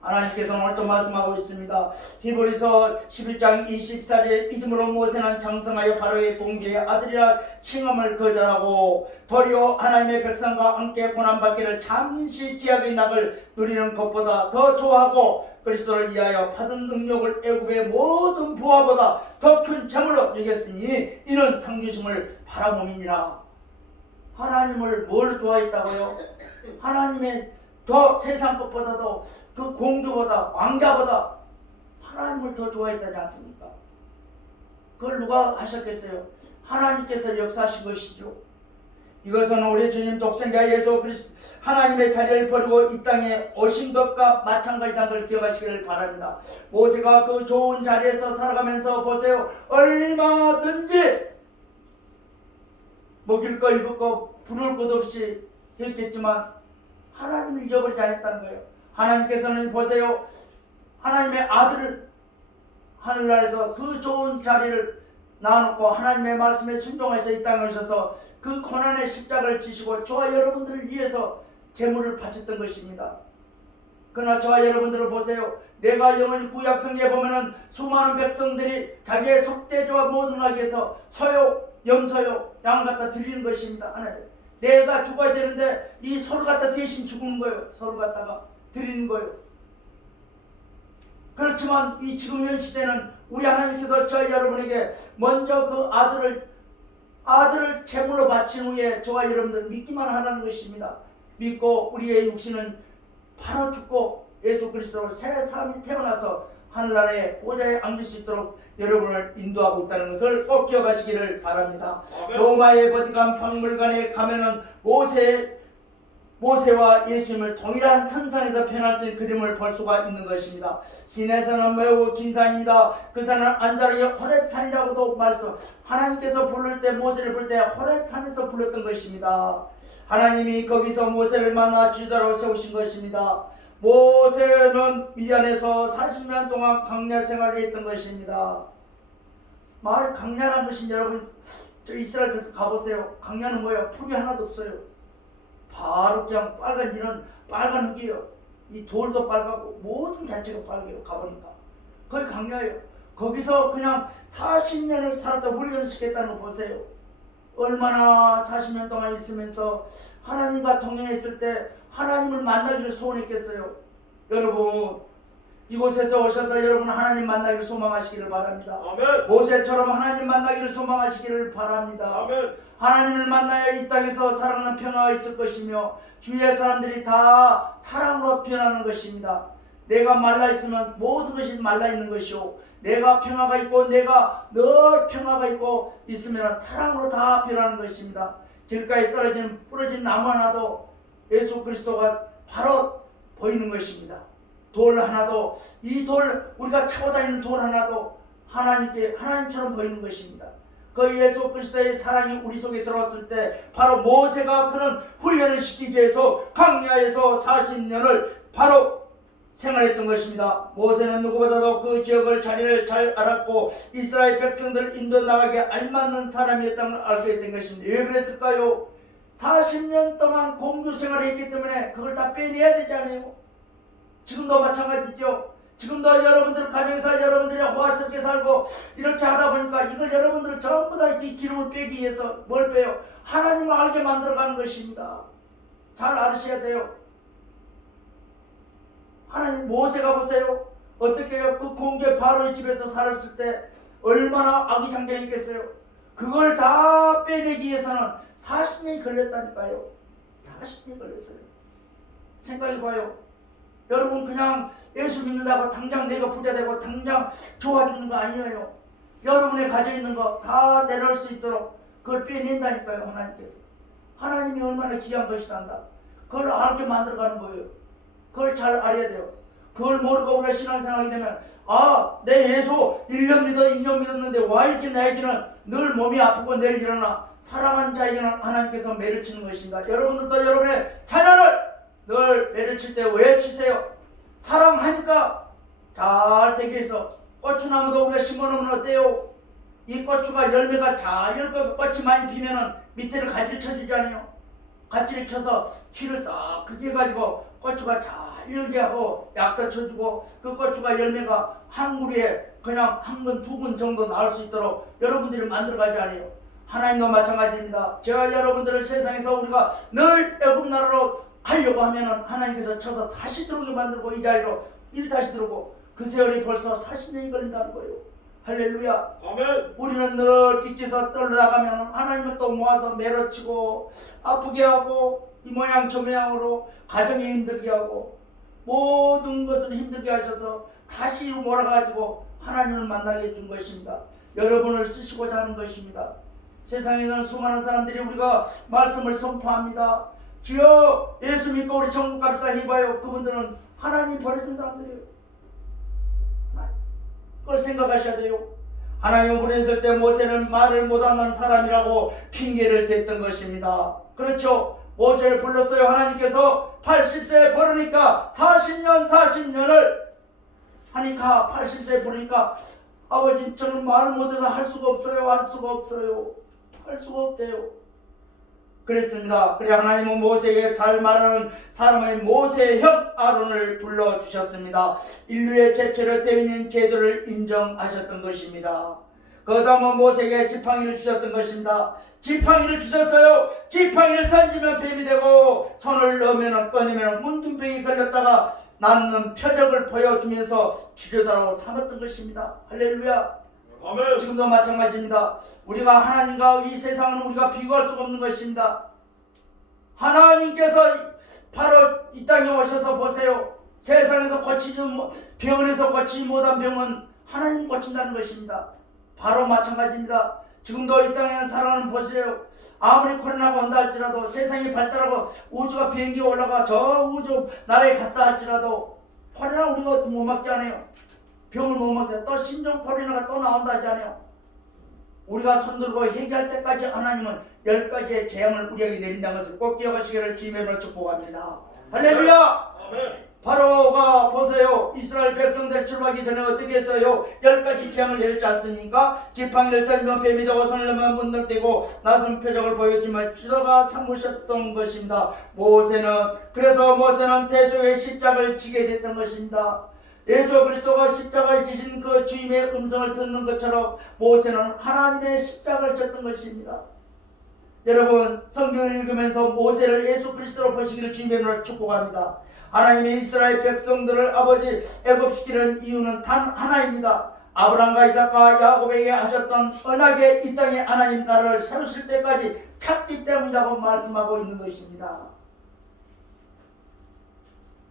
하나님께서는 오늘 또 말씀하고 있습니다. 히브리서 11장 24절 이름으로 모세는 장성하여 바로의 공주의 아들이라 칭함을 거절하고 도리어 하나님의 백성과 함께 고난받기를 잠시 기약의 낙을 누리는 것보다 더 좋아하고 그리스도를 위하여 받은 능력을 애굽의 모든 부하보다 더 큰 재물로 여겼으니 이는 상주심을 바라봄이니라. 하나님을 뭘 좋아했다고요? 하나님의 더 세상 것보다도 그 공주보다 왕자보다 하나님을 더 좋아했다지 않습니까? 그걸 누가 하셨겠어요? 하나님께서 역사하신 것이죠. 이것은 우리 주님 독생자 예수 그리스도 하나님의 자리를 버리고 이 땅에 오신 것과 마찬가지다는 걸 기억하시기를 바랍니다. 모세가 그 좋은 자리에서 살아가면서 보세요. 얼마든지 먹일 거 입을 거 부를 것 없이 했겠지만 하나님을 잊어버리지 않았다는 거예요. 하나님께서는 보세요. 하나님의 아들을 하늘나라에서 그 좋은 자리를 놔놓고 하나님의 말씀에 순종해서 이 땅에 오셔서 그 고난의 십자가를 지시고 저와 여러분들을 위해서 제물을 바쳤던 것입니다. 그러나 저와 여러분들을 보세요. 내가 영원히 구약성경에 보면은 수많은 백성들이 자기의 속죄제와 모든 하기 위해서 소요, 염소요, 양 갖다 드리는 것입니다. 하나님. 내가 죽어야 되는데 이 소를 갖다 대신 죽는 거예요. 소를 갖다가 드리는 거예요. 그렇지만 이 지금 현 시대는 우리 하나님께서 저희 여러분에게 먼저 그 아들을 제물로 바친 후에 저와 여러분들 믿기만 하라는 것입니다. 믿고 우리의 육신은 바로 죽고 예수 그리스도로 새 사람이 태어나서 하늘나라의 보좌에 앉을 수 있도록 여러분을 인도하고 있다는 것을 꼭 기억하시기를 바랍니다. 로마의 버티칸 박물관에 가면은 모세와 예수님을 동일한 선상에서 표현할 수 있는 그림을 볼 수가 있는 것입니다. 시내산은 매우 긴 산입니다. 그 산은 안자르의 호렙산이라고도 말해서 하나님께서 부를 때 모세를 부를 때 호렙산에서 불렀던 것입니다. 하나님이 거기서 모세를 만나 지도자로 세우신 것입니다. 모세는 미디안에서 40년 동안 광야 생활을 했던 것입니다. 마을 광야라는 것이 여러분 저 이스라엘 가보세요. 광야는 뭐예요? 풀이 하나도 없어요. 바로 그냥 빨간 이는 빨간 흙이에요. 이 돌도 빨갛고 모든 자체가 빨개요. 가보니까 거기 강요해요. 거기서 그냥 40년을 살았다 훈련시켰다는 거 보세요. 얼마나 40년 동안 있으면서 하나님과 동행했을 때 하나님을 만나기를 소원했겠어요. 여러분 이곳에서 오셔서 여러분 하나님 만나기를 소망하시기를 바랍니다. 아멘. 모세처럼 하나님 만나기를 소망하시기를 바랍니다. 아멘. 하나님을 만나야 이 땅에서 살아가는 평화가 있을 것이며 주위의 사람들이 다 사랑으로 변하는 것입니다. 내가 말라있으면 모든 것이 말라있는 것이요 내가 평화가 있고 내가 늘 평화가 있고 있으면 사랑으로 다 변하는 것입니다. 길가에 떨어진 부러진 나무 하나도 예수 그리스도가 바로 보이는 것입니다. 돌 하나도 이 돌 우리가 차고 다니는 돌 하나도 하나님께 하나님처럼 보이는 것입니다. 그 예수 그리스도의 사랑이 우리 속에 들어왔을 때 바로 모세가 그런 훈련을 시키기 위해서 광야에서 40년을 바로 생활했던 것입니다. 모세는 누구보다도 그 지역을 자리를 잘 알았고 이스라엘 백성들을 인도 나가게 알맞는 사람이었다는 걸 알게 된 것입니다. 왜 그랬을까요? 40년 동안 공주 생활을 했기 때문에 그걸 다 빼내야 되잖아요. 지금도 마찬가지죠. 지금도 여러분들 가정에서 여러분들이 호화스럽게 살고 이렇게 하다 보니까 이거 여러분들 전부 다 이 기름을 빼기 위해서 뭘 빼요? 하나님을 알게 만들어가는 것입니다. 잘 알으셔야 돼요. 하나님 모세가 보세요. 어떻게 해요? 그 공개 바로의 집에서 살았을 때 얼마나 아기장장했겠어요. 그걸 다 빼내기 위해서는 40년이 걸렸다니까요. 40년이 걸렸어요. 생각해봐요. 여러분 그냥 예수 믿는다고 당장 내가 부자 되고 당장 좋아지는 거 아니에요. 여러분의 가지고 있는 거 다 내려올 수 있도록 그걸 빼낸다니까요. 하나님께서. 하나님이 얼마나 귀한 것이란다. 그걸 알게 만들어가는 거예요. 그걸 잘 알아야 돼요. 그걸 모르고 우리가 신앙생활하게 되면 내 예수 1년 믿어 2년 믿었는데 와 이렇게 나에게는 늘 몸이 아프고 내일 일어나. 사랑하는 자에게는 하나님께서 매를 치는 것입니다. 여러분들도 여러분의 자녀를 늘 매를 칠 때 왜 치세요? 사랑하니까 잘 되게 해서 고추나무도 우리가 심어놓으면 어때요? 이 고추가 열매가 잘 열고 꽃이 많이 피면은 밑에를 가지를 쳐주잖아요. 가지를 쳐서 키를 싹 크게 해가지고 고추가 잘 열게 하고 약도 쳐주고 그 고추가 열매가 한 그루에 그냥 한 근, 두 근 정도 나올 수 있도록 여러분들이 만들어가지 않아요. 하나님도 마찬가지입니다. 제가 여러분들을 세상에서 우리가 늘 애굽 나라로 가려고 하면은 하나님께서 쳐서 다시 들어오게 만들고 이 자리로 다시 들어오고 그 세월이 벌써 40년이 걸린다는 거예요. 할렐루야. 아멘. 우리는 늘 빚져서 떨어나가면 하나님은 또 모아서 매로치고 아프게 하고 이 모양 저 모양으로 가정이 힘들게 하고 모든 것을 힘들게 하셔서 다시 몰아가지고 하나님을 만나게 해준 것입니다. 여러분을 쓰시고자 하는 것입니다. 세상에서는 수많은 사람들이 우리가 말씀을 선포합니다. 주여 예수 믿고 우리 천국 갑시다 해봐요. 그분들은 하나님 버려준 사람들이에요. 그걸 생각하셔야 돼요. 하나님을 부르셨을 때 모세는 말을 못하는 사람이라고 핑계를 댔던 것입니다. 그렇죠. 모세를 불렀어요. 하나님께서 80세에 부르니까 40년을 하니까 80세에 부르니까 아버지 저는 말을 못해서 할 수가 없어요. 할 수가 없대요. 그랬습니다. 그래 하나님은 모세에게 잘 말하는 사람의 모세의 형 아론을 불러주셨습니다. 인류의 최초로 대변인 제도를 인정하셨던 것입니다. 그 다음은 모세에게 지팡이를 주셨던 것입니다. 지팡이를 주셨어요. 지팡이를 던지면 뱀이 되고 손을 넣으면 꺼내면 문둥병이 걸렸다가 낫는 표적을 보여주면서 치료다라고 삼았던 것입니다. 할렐루야. 아멘. 지금도 마찬가지입니다. 우리가 하나님과 이 세상은 우리가 비교할 수가 없는 것입니다. 하나님께서 바로 이 땅에 오셔서 보세요. 세상에서 병원에서 고치지 못한 병은 하나님 고친다는 것입니다. 바로 마찬가지입니다. 지금도 이 땅에 살아가는 보세요. 아무리 코로나가 온다 할지라도 세상이 발달하고 우주가 비행기 올라가 저 우주 나라에 갔다 할지라도 코로나 우리가 못 막지 않아요. 병을 못 막지. 또 신종 코로나가 또 나온다 하잖아요. 우리가 손들고 회개할 때까지 하나님은 10가지의 재앙을 우리에게 내린다는 것을 꼭 기억하시기를 주님으로 축복합니다. 할렐루야. 아멘. 바로가 보세요. 이스라엘 백성들 출발하기 전에 어떻게 했어요? 10가지 재앙을 내렸지 않습니까? 지팡이를 던지면 뱀이 되고 손을 넣으면 문득대고 낯선 표적을 보여주며 주다가 삼으셨던 것입니다. 그래서 모세는 대속의 십자가를 지게 됐던 것입니다. 예수 그리스도가 십자가에 지신 그 주님의 음성을 듣는 것처럼 모세는 하나님의 십자가를 졌던 것입니다. 여러분, 성경을 읽으면서 모세를 예수 그리스도로 보시기를 주님의 이름으로 축복합니다. 하나님의 이스라엘 백성들을 아버지 애굽시키는 이유는 단 하나입니다. 아브라함과 이삭과 야곱에게 하셨던 언약의 이 땅에 하나님 나라를 세우실 때까지 찾기 때문이라고 말씀하고 있는 것입니다.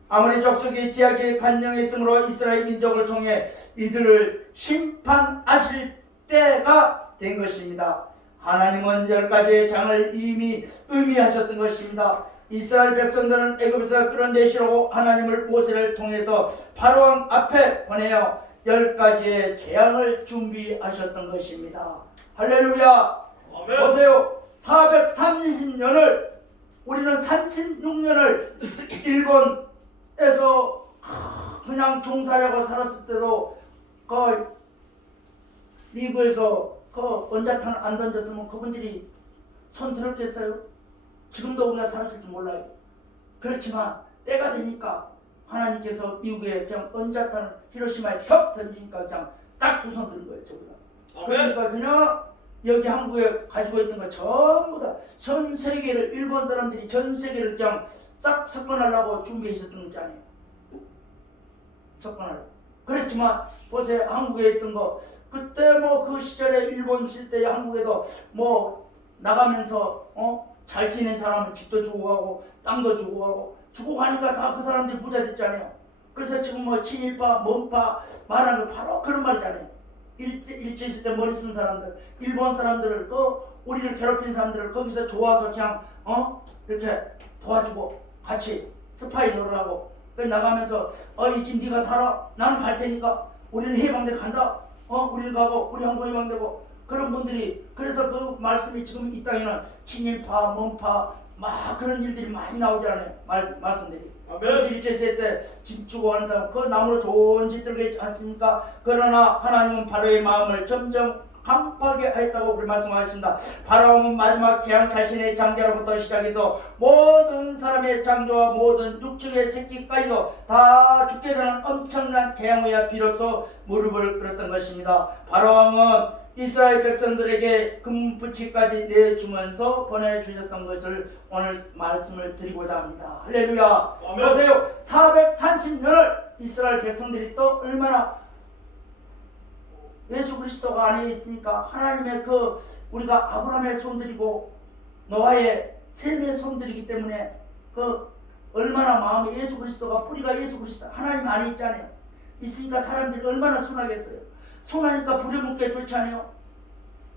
아무리 족속이 지하게 간영했으므로 이스라엘 민족을 통해 이들을 심판하실 때가 된 것입니다. 하나님은 10가지의 장을 이미 의미하셨던 것입니다. 이스라엘 백성들은 애굽에서 끌어내시려고 하나님을 모세를 통해서 바로왕 앞에 보내어 10가지의 재앙을 준비하셨던 것입니다. 할렐루야. 아멘. 보세요. 430년을 우리는 36년을 일본에서 그냥 종사하고 살았을 때도 그 미국에서 그 원자탄 안 던졌으면 그분들이 손 들었겠어요? 지금도 우리가 살았을지 몰라요. 그렇지만 때가 되니까 하나님께서 미국에 그냥 원자탄을 히로시마에 혁 던지니까 그냥 딱 두 손 들은 거예요. 저보다. 그러니까 그냥 여기 한국에 가지고 있던 거 전부 다 전 세계를 일본 사람들이 전 세계를 그냥 싹 석권하려고 준비해 있었던 거잖아요. 석권하려고. 그렇지만 보세요. 한국에 있던 거 그때 뭐 그 시절에 일본 있을 때 한국에도 뭐 나가면서 잘 지낸 사람은 집도 주고 가고 땅도 주고 가고 주고 가니까 다 그 사람들이 부자 됐잖아요. 그래서 지금 뭐 친일파, 뭔파 말하는 거 바로 그런 말이잖아요. 일제 있을 때 머리 쓴 사람들, 일본 사람들을 우리를 괴롭힌 사람들을 거기서 좋아서 그냥 이렇게 도와주고 같이 스파이 노릇하고 나가면서 이 집 네가 살아 나는 갈 테니까 우리는 해방대 간다. 우리는 가고 우리 한국 해방되고 그런 분들이 그래서 그 말씀이 지금 이 땅에는 친일파, 뭔파 막 그런 일들이 많이 나오잖아요. 말씀들이. 그래서 일제시대 때 집 주고 하는 사람 그 나무로 좋은 집들이 있지 않습니까? 그러나 하나님은 바로의 마음을 점점 강팍하게 하였다고 우리 말씀하신다. 바로는 마지막 재앙 자신의 장자로부터 시작해서 모든 사람의 장조와 모든 육축의 새끼까지도 다 죽게 되는 엄청난 재앙 후에 비로소 무릎을 꿇었던 것입니다. 바로왕은 이스라엘 백성들에게 금부치까지 내주면서 보내주셨던 것을 오늘 말씀을 드리고자 합니다. 할렐루야. 아멘. 보세요. 430년을 이스라엘 백성들이 또 얼마나 예수 그리스도가 안에 있으니까 하나님의 우리가 아브라함의 손들이고 노아의 셈의 손들이기 때문에 얼마나 마음에 예수 그리스도가 뿌리가 예수 그리스도 하나님 안에 있잖아요. 있으니까 사람들이 얼마나 순하겠어요. 순하니까 부려먹게 좋지 않아요?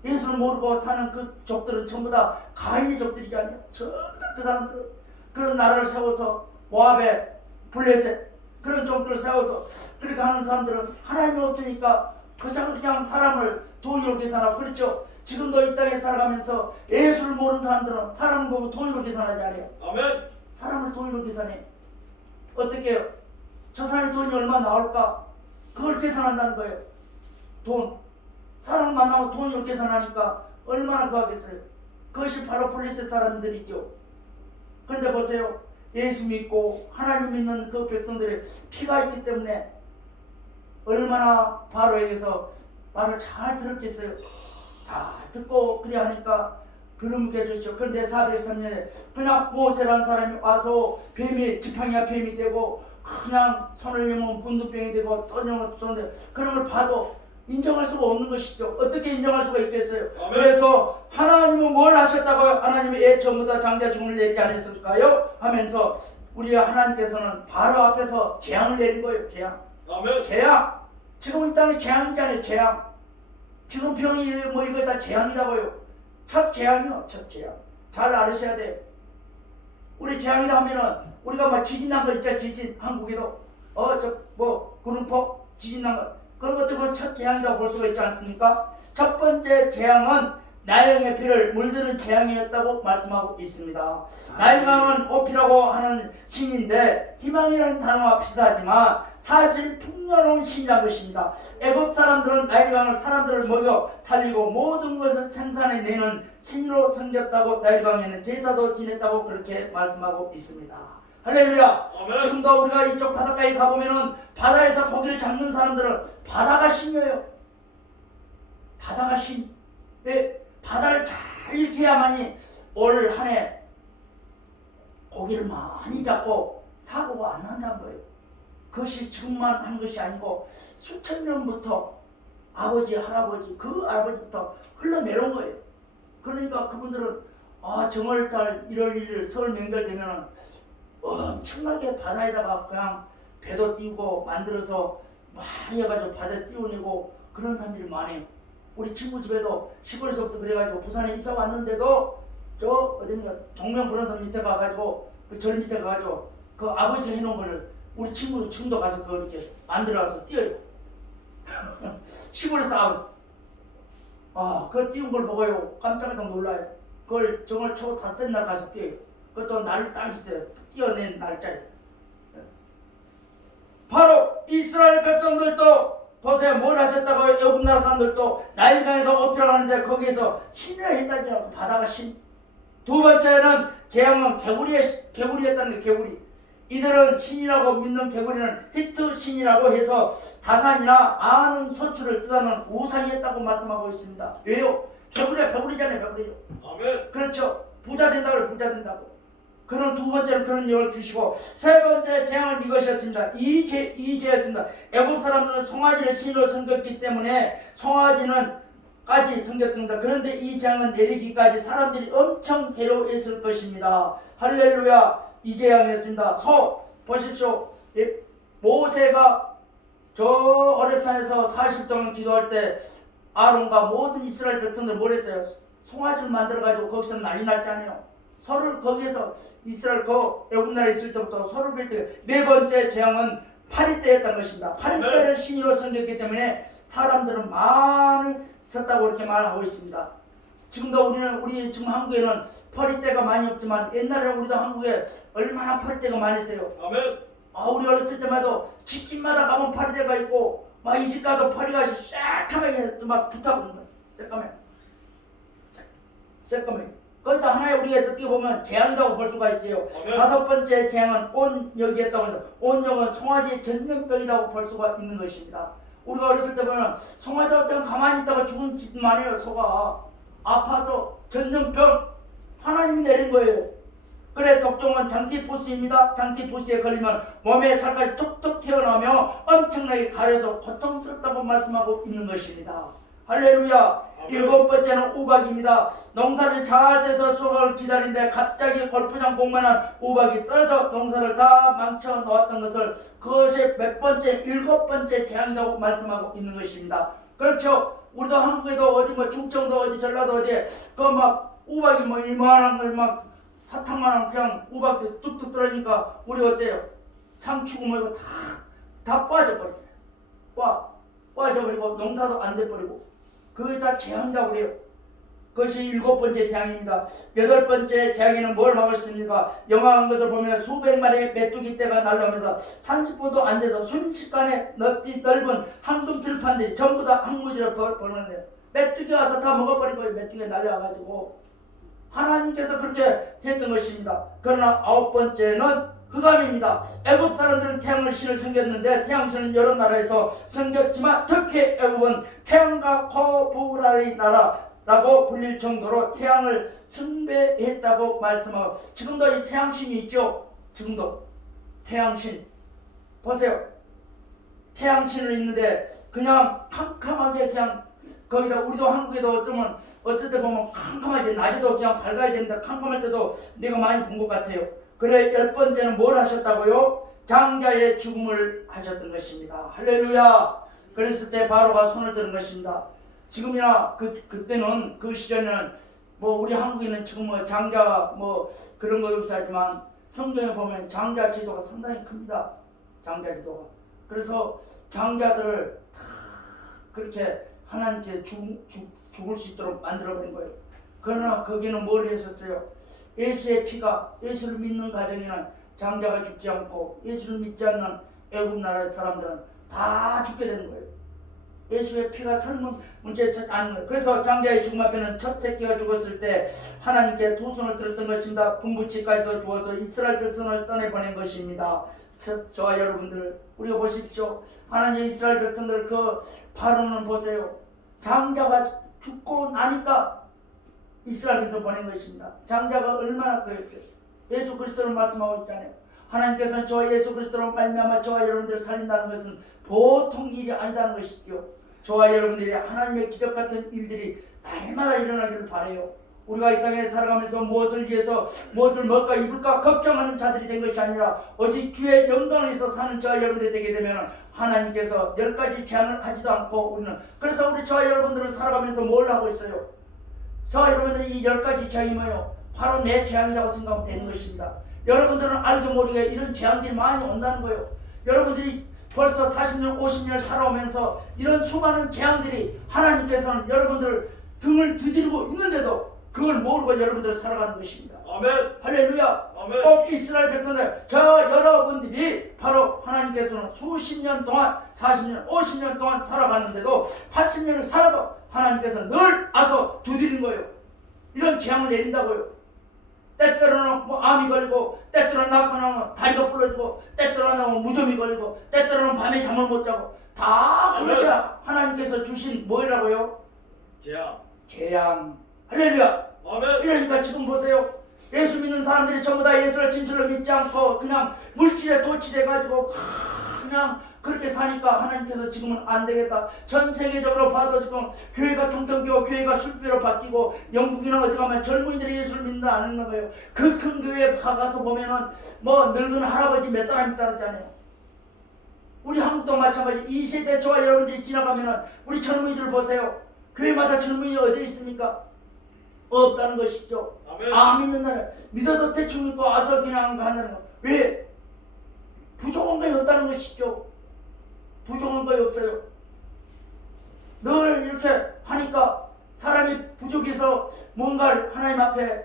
예수를 모르고 사는 그 족들은 전부 다 가인의 족들이잖아요. 전부 다 그 사람들은 그런 나라를 세워서 모압에 블레셋 그런 족들을 세워서 그렇게 하는 사람들은 하나님이 없으니까 그냥 사람을 돈으로 계산하고 그렇죠. 지금도 이 땅에 살아가면서 예수를 모르는 사람들은 사람을 보고 돈으로 계산하지 않아요. 아멘. 사람을 돈으로 계산해. 어떻게 해요? 저 사람의 돈이 얼마 나올까? 그걸 계산한다는 거예요. 돈. 사람 만나고 돈으로 계산하니까 얼마나 그하겠어요. 그것이 바로 블레셋 사람들이죠. 그런데 보세요. 예수 믿고 하나님 믿는 그 백성들의 피가 있기 때문에 얼마나 바로에게서 말을 잘 들었겠어요. 잘 듣고 그래 하니까 그름게 해주죠. 그런데 403년에 그냥 모세라는 사람이 와서 지팡이가 뱀이 되고 그냥 손을 여면 문두병이 되고 또 영어 쏘는데 그런 걸 봐도 인정할 수가 없는 것이죠. 어떻게 인정할 수가 있겠어요? 아멘. 그래서 하나님은 뭘 하셨다고 하나님이 전부다 장자 죽음을 내리지 않았을까요? 하면서 우리 하나님께서는 바로 앞에서 재앙을 내린 거예요. 아멘. 재앙. 지금 이 땅에 재앙이잖아요. 재앙. 지금 병이 뭐 이거 다 재앙이라고요. 첫 재앙이요. 첫 재앙. 잘 알으셔야 돼요. 우리 재앙이다 하면은 우리가 막 지진 난 거 있죠. 지진 한국에도 구름폭 지진 난 거 그런 것도 첫 재앙이라고 볼 수가 있지 않습니까? 첫 번째 재앙은 나일강의 피를 물드는 재앙이었다고 말씀하고 있습니다. 나일강은 오피라고 하는 신인데 희망이라는 단어와 비슷하지만 사실 풍요로운 신이라는 것입니다. 애굽 사람들은 나일강을 사람들을 먹여 살리고 모든 것을 생산해내는 신으로 섬겼다고 나일강에는 제사도 지냈다고 그렇게 말씀하고 있습니다. 할렐루야. 아멘. 지금도 우리가 이쪽 바닷가에 가보면은 바다에서 고기를 잡는 사람들은 바다가 신이에요. 바다가 신. 네, 바다를 잘 일으켜야만이 올 한 해 고기를 많이 잡고 사고가 안 난다는 거예요. 그것이 지금만 한 것이 아니고 수천 년부터 아버지, 할아버지, 그 아버지부터 흘러내려온 거예요. 그러니까 그분들은 정월달 1월 1일 설 명절 되면은 엄청나게 바다에다가 그냥 배도 띄우고 만들어서 많이 해가지고 바다에 띄워내고 그런 사람들이 많아요. 우리 친구 집에도 시골에서부터 그래가지고 부산에 이사 왔는데도 저 어딘가 동명 그런 사람 밑에 가가지고 그 절 밑에 가가지고 그 아버지가 해놓은 거를 우리 친구도 지금도 가서 그거 이렇게 만들어서 띄어요. 시골에서 그거 띄운 걸 보고요 깜짝깜짝 놀라요. 그걸 정월 초 닷새 날 가서 띄어요. 그것도 날 딱 있어요. 띄어낸 날짜리. 바로 이스라엘 백성들도 보세요. 뭘 하셨다고요? 애굽 나라 사람들도 나일강에서 어필을 하는데 거기에서 신을 했다죠. 바다가 신. 두 번째는 재앙은 개구리였다는 게 개구리. 이들은 신이라고 믿는 개구리는 히트 신이라고 해서 다산이나 아는 소출을 뜻하는 우상이었다고 말씀하고 있습니다. 왜요? 개구리가 개구리잖아요. 개구리요. 아멘. 그렇죠. 부자 된다고 부자 된다고. 그런 두 번째는 그런 영을 주시고 세 번째 재앙은 이것이었습니다. 이죄였습니다. 애굽 사람들은 송아지를 신으로 섬겼기 때문에 송아지는 까지 섬겼습니다. 그런데 이 재앙은 내리기까지 사람들이 엄청 괴로워했을 것입니다. 할렐루야. 이 재앙이었습니다. 보십시오. 모세가 저 어렙산에서 40 동안 기도할 때 아론과 모든 이스라엘 백성들 뭘 했어요? 송아지를 만들어가지고 거기서 난리 났잖아요. 서로를 거기에서 이스라엘 애굽 나라에 있을 때부터 서로를 그릴 때 네 번째 재앙은 파리 때였던 것입니다. 파리 때를 신으로 섬겼기 때문에 사람들은 많이 썼다고 이렇게 말하고 있습니다. 지금도 우리 지금 한국에는 파리 때가 많이 없지만 옛날에 우리도 한국에 얼마나 파리 때가 많이 있어요. 아멘. 우리 어렸을 때만 해도 집집마다 가면 파리 때가 있고 막 이 집 가도 파리가 새까맣게 막 붙어있는 거예요. 새까맣게. 거기다 하나의 우리가 어떻게 보면 재앙이라고 볼 수가 있지요. 다섯 번째 재앙은 온역이었다고 합니다. 온역은 송아지의 전염병이라고 볼 수가 있는 것입니다. 우리가 어렸을 때 보면 송아지가 그냥 가만히 있다가 죽은 집 많아요. 소가 아파서 전염병 하나님이 내린 거예요. 그래 독종은 장티푸스입니다. 장티푸스에 걸리면 몸에 살까지 툭툭 튀어나오며 엄청나게 가려서 고통스럽다고 말씀하고 있는 것입니다. 할렐루야. 일곱 번째는 우박입니다. 농사를 잘 돼서 수확을 기다리는데 갑자기 골프장 공만한 우박이 떨어져 농사를 다 망쳐 놓았던 것을 그것이 몇 번째, 일곱 번째 재앙이라고 말씀하고 있는 것입니다. 그렇죠. 우리도 한국에도 어디 충청도 어디 전라도 어디에 그 막 우박이 이만한 거 막 사탕만한 그냥 우박이 뚝뚝 떨어지니까 우리 어때요? 상추고 이거 다 빠져버리죠. 빠져버리고 농사도 안 돼버리고 그게 다 재앙이라고 그래요. 그것이 일곱 번째 재앙입니다. 여덟 번째 재앙에는 뭘 막았습니까? 영화한 것을 보면 수백 마리의 메뚜기 떼가 날아오면서 30분도 안 돼서 순식간에 넓은 황금 들판들이 전부 다 항무지를 벌는데요. 메뚜기가 와서 다 먹어버린 거예요. 메뚜기가 날아와가지고 하나님께서 그렇게 했던 것입니다. 그러나 아홉 번째는 흑암입니다. 애굽 사람들은 태양을 신을 섬겼는데 태양신은 여러 나라에서 섬겼지만 특히 애굽은 태양과 코브라의 나라라고 불릴 정도로 태양을 숭배했다고 말씀하고 지금도 이 태양신이 있죠. 지금도 태양신 보세요. 태양신을 있는데 그냥 캄캄하게 그냥 거기다 우리도 한국에도 어쩔 때 보면 캄캄하게 낮에도 그냥 밝아야 되는데 캄캄할 때도 내가 많이 본 것 같아요. 그래 열 번째는 뭘 하셨다고요? 장자의 죽음을 하셨던 것입니다. 할렐루야. 그랬을 때 바로가 손을 드는 것입니다. 지금이나 그때는 그 시절에는 우리 한국에는 지금 장자 그런 거 없지만 성경에 보면 장자 지도가 상당히 큽니다. 장자 지도가. 그래서 장자들을 다 그렇게 하나님께 죽을 수 있도록 만들어버린 거예요. 그러나 거기는 뭘 했었어요? 예수의 피가 예수를 믿는 가정에는 장자가 죽지 않고 예수를 믿지 않는 애굽 나라의 사람들은 다 죽게 되는 거예요. 예수의 피가 설문 문제에 아는 거예요. 그래서 장자의 죽음 앞에는 첫 새끼가 죽었을 때 하나님께 두 손을 들었던 것입니다. 군부치까지도 주어서 이스라엘 백성을 떠내보낸 것입니다. 저와 여러분들 우리가 보십시오. 하나님의 이스라엘 백성들 그 바로는 보세요. 장자가 죽고 나니까 이스라엘 백성 보낸 것입니다. 장자가 얼마나 그랬어요. 예수 그리스도를 말씀하고 있잖아요. 하나님께서는 저와 예수 그리스도로 말미암아 저와 여러분들을 살린다는 것은 보통 일이 아니다는 것이지요. 저와 여러분들이 하나님의 기적 같은 일들이 날마다 일어나기를 바라요. 우리가 이 땅에 살아가면서 무엇을 위해서 무엇을 먹을까 입을까 걱정하는 자들이 된 것이 아니라 오직 주의 영광을 위해서 사는 저와 여러분들이 되게 되면 하나님께서 10가지 재앙을 하지도 않고 우리는 그래서 우리 저와 여러분들은 살아가면서 뭘 하고 있어요? 저와 여러분들이 이 10가지 재앙이 뭐예요? 바로 내 재앙이라고 생각하면 되는 것입니다. 여러분들은 알게 모르게 이런 재앙들이 많이 온다는 거예요. 여러분들이 벌써 40년 50년 살아오면서 이런 수많은 재앙들이 하나님께서는 여러분들 등을 두드리고 있는데도 그걸 모르고 여러분들 살아가는 것입니다. 아멘. 할렐루야. 아멘. 꼭 이스라엘 백성들 저 여러분들이 바로 하나님께서는 수십 년 동안 40년 50년 동안 살아갔는데도 80년을 살아도 하나님께서는 늘 와서 두드리는 거예요. 이런 재앙을 내린다고요. 때때로는 뭐 암이 걸리고 때때로는 낳고 나면 다리가 부러지고 때때로는 무좀이 걸리고 때때로는 밤에 잠을 못 자고 다 그것이 하나님께서 주신 뭐라고요? 재앙. 재앙. 할렐루야. 아멘. 이러니까 지금 보세요. 예수 믿는 사람들이 전부 다 예수를 진실로 믿지 않고 그냥 물질에 도취돼가지고 그냥 그렇게 사니까 하나님께서 지금은 안 되겠다. 전 세계적으로 봐도 지금 교회가 텅텅 비고 교회가 술배로 바뀌고 영국이나 어디 가면 젊은이들이 예수를 믿는다 안 하는 거예요. 그 큰 교회에 가서 보면은 뭐 늙은 할아버지 몇 사람 있다잖아요. 우리 한국도 마찬가지. 이 세대 저와 여러분들이 지나가면은 우리 젊은이들 보세요. 교회마다 젊은이 어디 있습니까? 없다는 것이죠. 아멘. 아 믿는다는 믿어도 대충 믿고 와서 그냥 가는 거. 왜? 부족한 것이 없다는 것이죠. 부족한 것이 없어요. 늘 이렇게 하니까 사람이 부족해서 뭔가를 하나님 앞에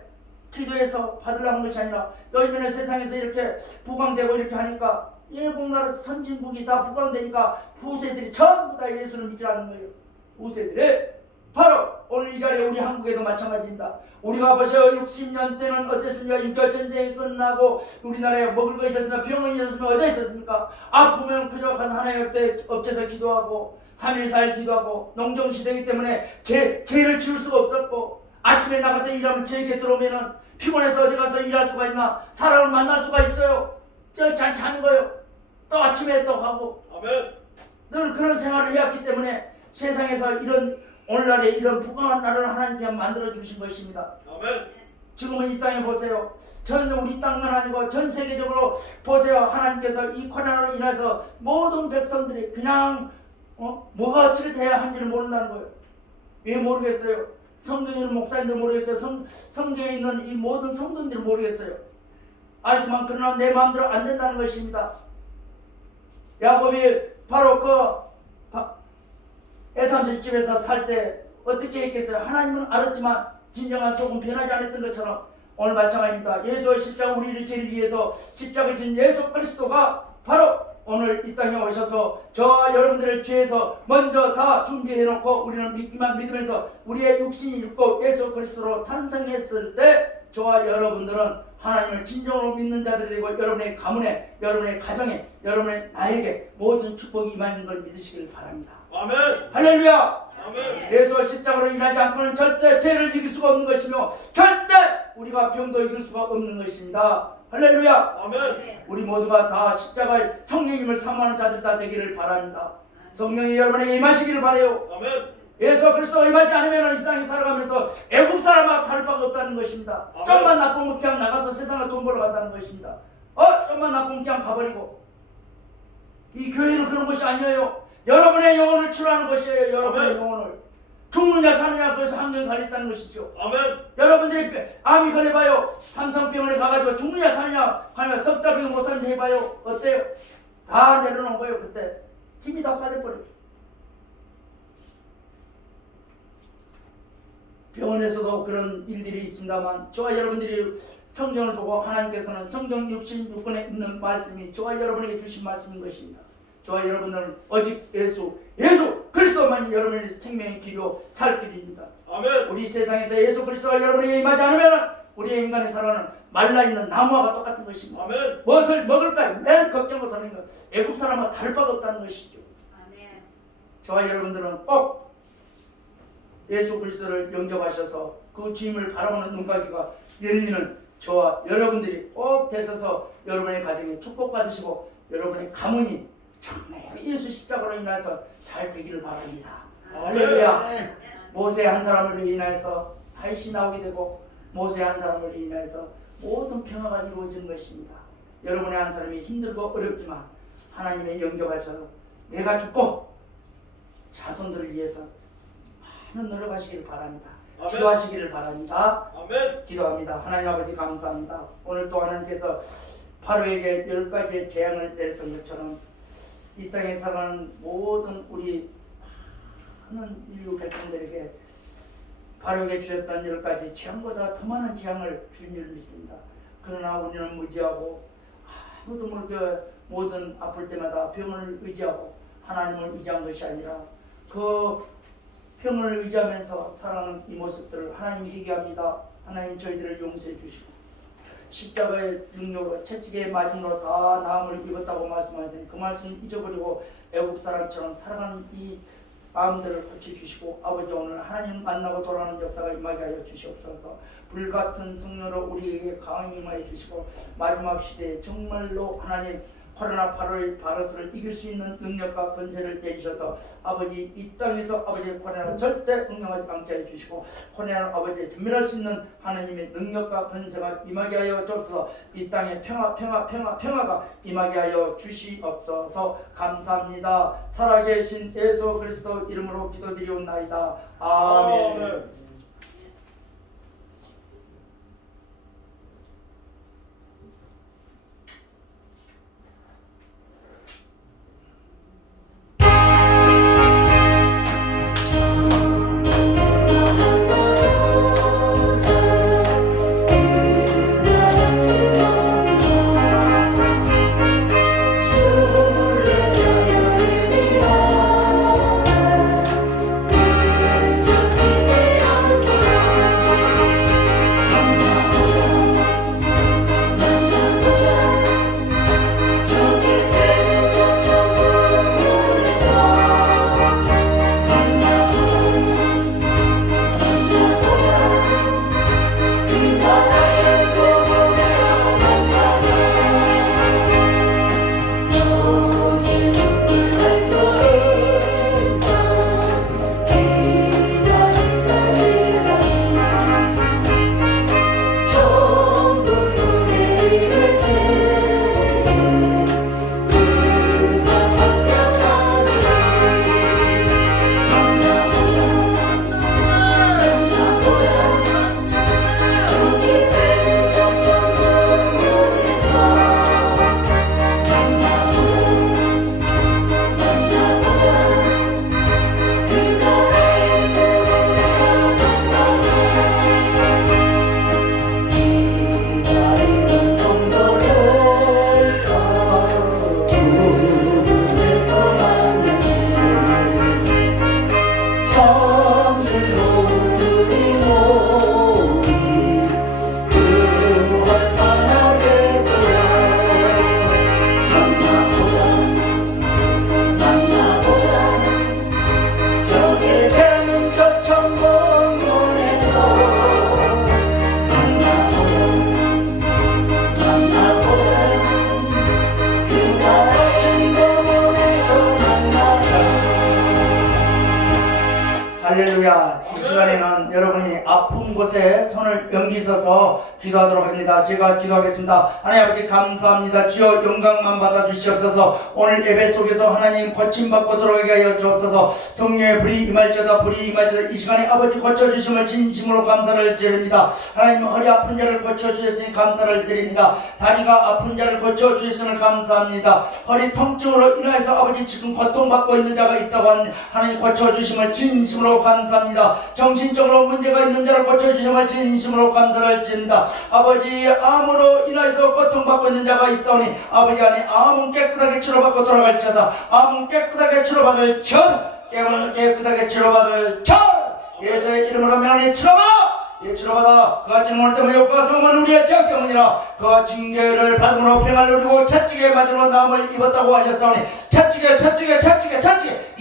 기도해서 받으려고 하는 것이 아니라 요즘에는 세상에서 이렇게 부강되고 이렇게 하니까 일본나라 선진국이 다 부강되니까 후세들이 전부 다 예수를 믿지 않는 거예요. 후세들이 바로 오늘 이 자리에 우리 한국에도 마찬가지입니다. 우리가 보세요. 60년 때는 어땠습니까? 6.25 전쟁이 끝나고 우리나라에 먹을 거 있었습니까? 병원이 있었습니까? 어디 있었습니까? 아프면 그저 가서 하나님 앞에 엎드려서 기도하고 3일 4일 기도하고 농정시대이기 때문에 개를 치울 수가 없었고 아침에 나가서 일하면 저에게 들어오면은 피곤해서 어디 가서 일할 수가 있나? 사람을 만날 수가 있어요. 저 잘 자는 거예요. 또 아침에 또 가고 아멘. 늘 그런 생활을 해왔기 때문에 세상에서 이런 오늘날에 이런 부강한 나라를 하나님께서 만들어 주신 것입니다. 아멘. 지금은 이 땅에 보세요. 전 우리 땅만 아니고 전 세계적으로 보세요. 하나님께서 이 코로나로 인해서 모든 백성들이 그냥 뭐가 어떻게 돼야 하는지를 모른다는 거예요. 왜 모르겠어요? 성경에 있는 목사님들 모르겠어요. 성경에 있는 이 모든 성도님들 모르겠어요. 알지만 그러나 내 마음대로 안 된다는 것입니다. 야곱이 바로 그 에삼 집에서 살 때 어떻게 했겠어요? 하나님은 알았지만 진정한 속은 변하지 않았던 것처럼 오늘 마찬가지입니다. 예수의 십자가 우리를 제일 위해서 십자가에 진 예수 그리스도가 바로 오늘 이 땅에 오셔서 저와 여러분들을 죄에서 먼저 다 준비해놓고 우리는 믿기만 믿으면서 우리의 육신이 있고 예수 그리스도로 탄생했을 때 저와 여러분들은 하나님을 진정으로 믿는 자들이 되고 여러분의 가문에 여러분의 가정에 여러분의 나에게 모든 축복이 임하는 걸 믿으시길 바랍니다. 아멘. 할렐루야. 아멘. 예수의 십자가로 인하지 않고는 절대 죄를 이길 수가 없는 것이며 절대 우리가 병도 이길 수가 없는 것입니다. 할렐루야. 아멘. 우리 모두가 다 십자가의 성령님을 사모하는 자들 다 되기를 바랍니다. 성령이 여러분에게 임하시기를 바라요. 아멘. 예수 그리스도가 임하지 않으면 이 세상에 살아가면서 애국 사람하고 다를 바가 없다는 것입니다. 아멘. 좀만 나쁘면 그냥 나가서 세상에 돈 벌어 간다는 것입니다. 좀만 나쁘면 그냥 가버리고. 이 교회는 그런 것이 아니에요. 여러분의 영혼을 치료하는 것이에요. 여러분의 아멘. 영혼을. 죽느냐 사느냐 그래서 환경이 갈렸다는 것이죠. 아멘. 여러분들이 암이 걸려봐요. 삼성병원에 가가지고 죽느냐 사느냐 하면 석 달 병 못 사는 해봐요. 어때요? 다 내려놓은 거예요. 그때 힘이 다 빠져버려요. 병원에서도 그런 일들이 있습니다만 저와 여러분들이 성경을 보고 하나님께서는 성경 66권에 있는 말씀이 저와 여러분에게 주신 말씀인 것입니다. 저와 여러분들은 오직 예수 그리스도만이 여러분의 생명의 길이요 살 길입니다. 아멘. 우리 세상에서 예수 그리스도가 여러분에게 임하지 않으면 우리의 인간의 사랑은 말라있는 나무와 똑같은 것입니다. 아멘. 무엇을 먹을까 매일 걱정하고 다니는 것, 애국 사람과 다를 바가 없다는 것이죠. 저와 여러분들은 꼭 예수 그리스도를 영접하셔서 그 주임을 바라보는 눈가기가 열리는 저와 여러분들이 꼭 되셔서 여러분의 가정에 축복받으시고 여러분의 가문이 정말 예수 십자가로 인해서 잘 되기를 바랍니다. 할렐루야. 모세 한 사람으로 인해서 다윗이 나오게 되고 모세 한 사람으로 인해서 모든 평화가 이루어지는 것입니다. 여러분의 한 사람이 힘들고 어렵지만 하나님의 영접하셔서 내가 죽고 자손들을 위해서 많은 노력하시기를 바랍니다. 아멘. 기도하시기를 바랍니다. 아멘. 기도합니다. 하나님 아버지 감사합니다. 오늘 또 하나님께서 바로에게 10가지의 재앙을 내렸던 것처럼 이 땅에 살아가는 모든 우리 많은 인류 백성들에게 바로에게 주셨던 10가지 재앙보다 더 많은 재앙을 주인 줄 믿습니다. 그러나 우리는 무지하고 아무도 모르게 모든 아플 때마다 병을 의지하고 하나님을 의지한 것이 아니라 그 병을 의지하면서 살아가는 이 모습들을 하나님이 회개합니다. 하나님 저희들을 용서해 주시고 십자가의 능력으로 채찍에 맞음으로 다 나음을 입었다고 말씀하시니 그 말씀 잊어버리고 애국 사람처럼 살아가는 이 마음들을 고쳐주시고 아버지 오늘 하나님 만나고 돌아오는 역사가 임하게 하여 주시옵소서. 불같은 승려로 우리에게 강하게 임하여 주시고 마지막 시대에 정말로 하나님 코로나 바이러스를 이길 수 있는 능력과 권세를 내리셔서 아버지 이 땅에서 아버지의 코로나를 절대 응용하지 않게 해주시고 코로나를 아버지에 전멸할 수 있는 하나님의 능력과 권세가 임하게 하여 주옵소서. 이 땅에 평화가 임하게 하여 주시옵소서. 감사합니다. 살아계신 예수 그리스도 이름으로 기도드리옵나이다. 아멘. 할렐루야. 이 시간에는 여러분이 아픈 곳에 손을 옮기셔서 기도하도록 합니다. 제가 기도하겠습니다. 하나님 아버지 감사합니다. 주여 영광만 받아주시옵소서. 오늘 예배 속에서 하나님 고침받고 들어가게 하여 주옵소서. 성령의 불이 임할지어다. 이 시간에 아버지 고쳐주심을 진심으로 감사를 드립니다. 하나님 허리 아픈 자를 고쳐주셨으니 감사를 드립니다. 다리가 아픈 자를 고쳐주셨음을 감사합니다. 허리 통증으로 인하여서 아버지 지금 고통받고 있는 자가 있다고 하는 하나님 고쳐주심을 진심으로 감사합니다. 정신적으로 문제가 있는 자를 고쳐주심을 진심으로 감사를 드립니다. 아버지 암으로 인하여서 고통받고 있는 자가 있사오니 아버지 안에 암은 깨끗하게 치료받고 돌아갈지어다. 암은 깨끗하게 치료받을 첫 깨끗하게 치료받을 첫 예수의 이름으로 명하니 치료받아. 예치로 받아 그가 징벌 때문에 욕과 성은 우리의 죄악 때문이라 그가 징계를 받음으로 평안을 누리고 채찍에 맞으러 남을 입었다고 하셨사오니 채찍에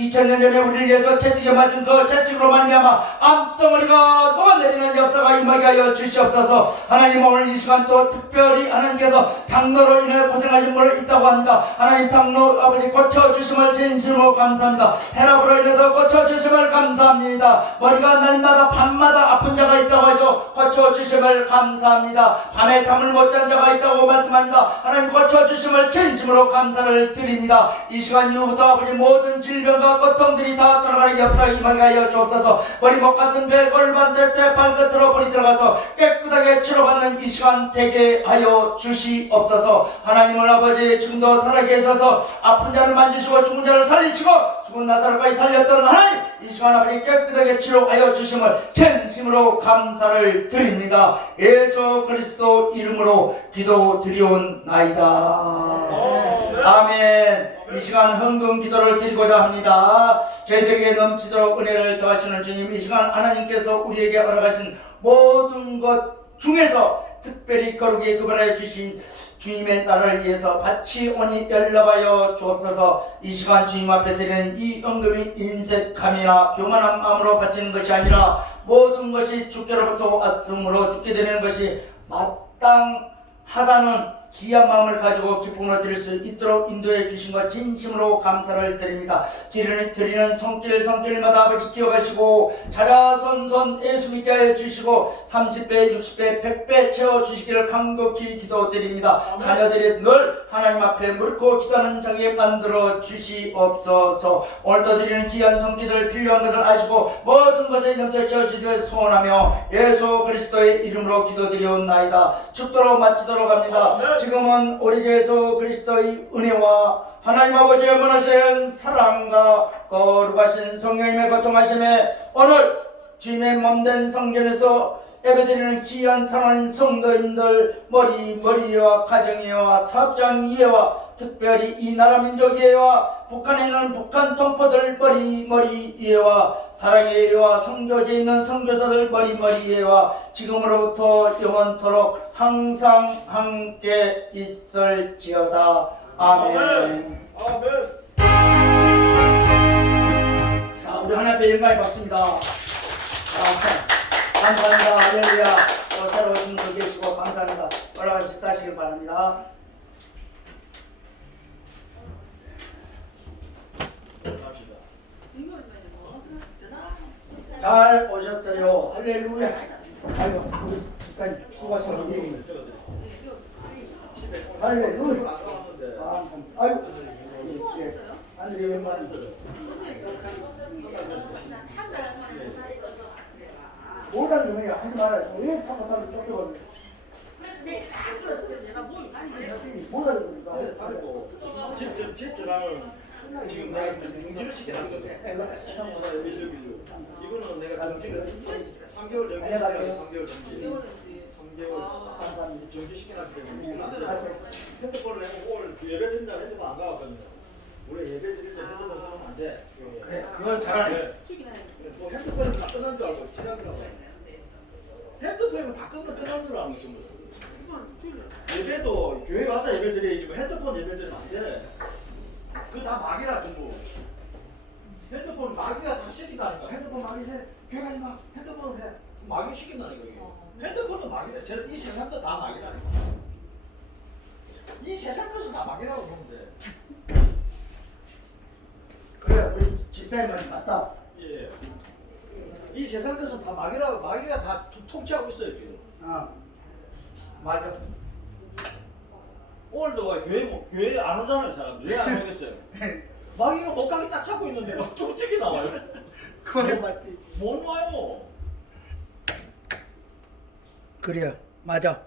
2000년 전에 우리를 위해서 채찍에 맞은 그 채찍으로 말미암아 암덩어리가 녹아내리는 역사가 임하게 하여 주시옵소서. 하나님 오늘 이 시간 또 특별히 하나님께서 당뇨로 인해 고생하신 분을 있다고 합니다. 하나님 당뇨 아버지 고쳐주심을 진심으로 감사합니다. 혈압으로 인해서 고쳐주심을 감사합니다. 머리가 날마다 밤마다 아픈 자가 있다고 해서 고쳐주심을 감사합니다. 밤에 잠을 못 잔 자가 있다고 말씀합니다. 하나님 고쳐주심을 진심으로 감사를 드립니다. 이 시간 이후부터 아버지 모든 질병과 고통들이 다 떠나가는 역사가 임하게 하여 주옵소서. 머리, 목, 가슴, 배, 골반, 대퇴, 발끝으로 불이 들어가서 깨끗하게 치료받는 이 시간 되게 하여 주시옵소서. 하나님을 아버지 지금도 살아계셔서 아픈 자를 만지시고 죽은 자를 살리시고 죽은 나사로까지 살렸던 하나님, 이 시간 아버지 깨끗하게 치료하여 주심을 진심으로 감사를 드립니다. 예수 그리스도 이름으로 기도드리옵나이다. 아멘. 이 시간 헌금 기도를 드리고자 합니다. 저희들에게 넘치도록 은혜를 더하시는 주님, 이 시간 하나님께서 우리에게 허락하신 모든 것 중에서 특별히 거룩히 구별하여 주신 주님의 날을 위해서 바치오니 연락하여 주옵소서. 이 시간 주님 앞에 드리는 이 헌금이 인색함이나 교만한 마음으로 바치는 것이 아니라 모든 것이 축제로부터 왔음으로 죽게 되는 것이 마땅하다는 귀한 마음을 가지고 기쁨으로 드릴 수 있도록 인도해 주신 것 진심으로 감사를 드립니다. 드리는 손길마다 아버지 기억하시고 자자손손 예수 믿게 하여 주시고 30배, 60배, 100배 채워주시기를 간곡히 기도드립니다. 자녀들이 늘 하나님 앞에 묻고 기도하는 자게 만들어 주시옵소서. 오늘도 드리는 귀한 손길들 필요한 것을 아시고 모든 것에 넘쳐 주시기를 소원하며 예수 그리스도의 이름으로 기도드리옵나이다. 축도로 마치도록 합니다. 지금은 우리 예수 그리스도의 은혜와 하나님 아버지의 무한하신 사랑과 거룩하신 성령님의 고통하심에 오늘 주님의 몸된 성전에서 예배드리는 귀한 사랑하는 성도님들 머리와 가정예와 사업장 이해와 특별히 이 나라 민족 이해와 북한에 있는 북한 동포들 머리 이해와 사랑의 이해와 성교제에 있는 성교사들 머리 이해와 지금으로부터 영원토록 항상 함께 있을지어다. 아멘. 자, 우리 하나님 앞에 영광을 받습니다. 감사합니다. 할렐루야. 또 새로 오신 분 계시고 감사합니다. 올라가서 식사하시길 바랍니다. 잘 오셨어요. 할렐루야. 아이고, 우리 집사님 수고하셨습니다. 할렐루야. 아이고, 하늘의 영광. 뭐라는 거예요? 하지 말아요. 왜 자꾸 사람을 쫓겨가는 거예요? 뭐라는 겁니까? 지금 내가 용기를 시켜놨거든. 이거는 내가 3개월 정지 시켜놨어요. 3개월 정지. 3개월 정지 시켜놨기 때문에 이건 안 돼. 핸드폰을 해고 오늘 예배 드린다 핸드폰 안 가봤거든요. 원래 예배 드릴 때 핸드폰 쓰면 안 돼. 그래, 그건 잘하네. 뭐 핸드폰이 다 끝난 줄 알고 지나더라고. 핸드폰은 다 끝난 줄 아는 정도. 예배도 교회 와서 예배 드려야지 뭐 핸드폰 예배 드리면 안 돼. 그거 다 마귀라 전부. 핸드폰 마귀가 다 시킨다니까. 핸드폰 마귀 해. 교회 가지 마. 핸드폰을 해. 마귀 시킨다니까 이게. 핸드폰도 마귀다. 이 세상도 다 마귀라니까. 이 세상 것은 다 마귀라고 보면 돼. 그래, 우리 집사님 말이 맞다. 예. 이 세상 것은 다 마귀라고. 마귀가 다 통치하고 있어요 지금. 맞아. 오늘도 교회 안 오잖아요 사람들. 왜 안 오겠어요? 마귀가 못 가게 딱 잡고 있는데 어떻게 나와요? 그건 맞지. 못 와요. 그래요. 맞아.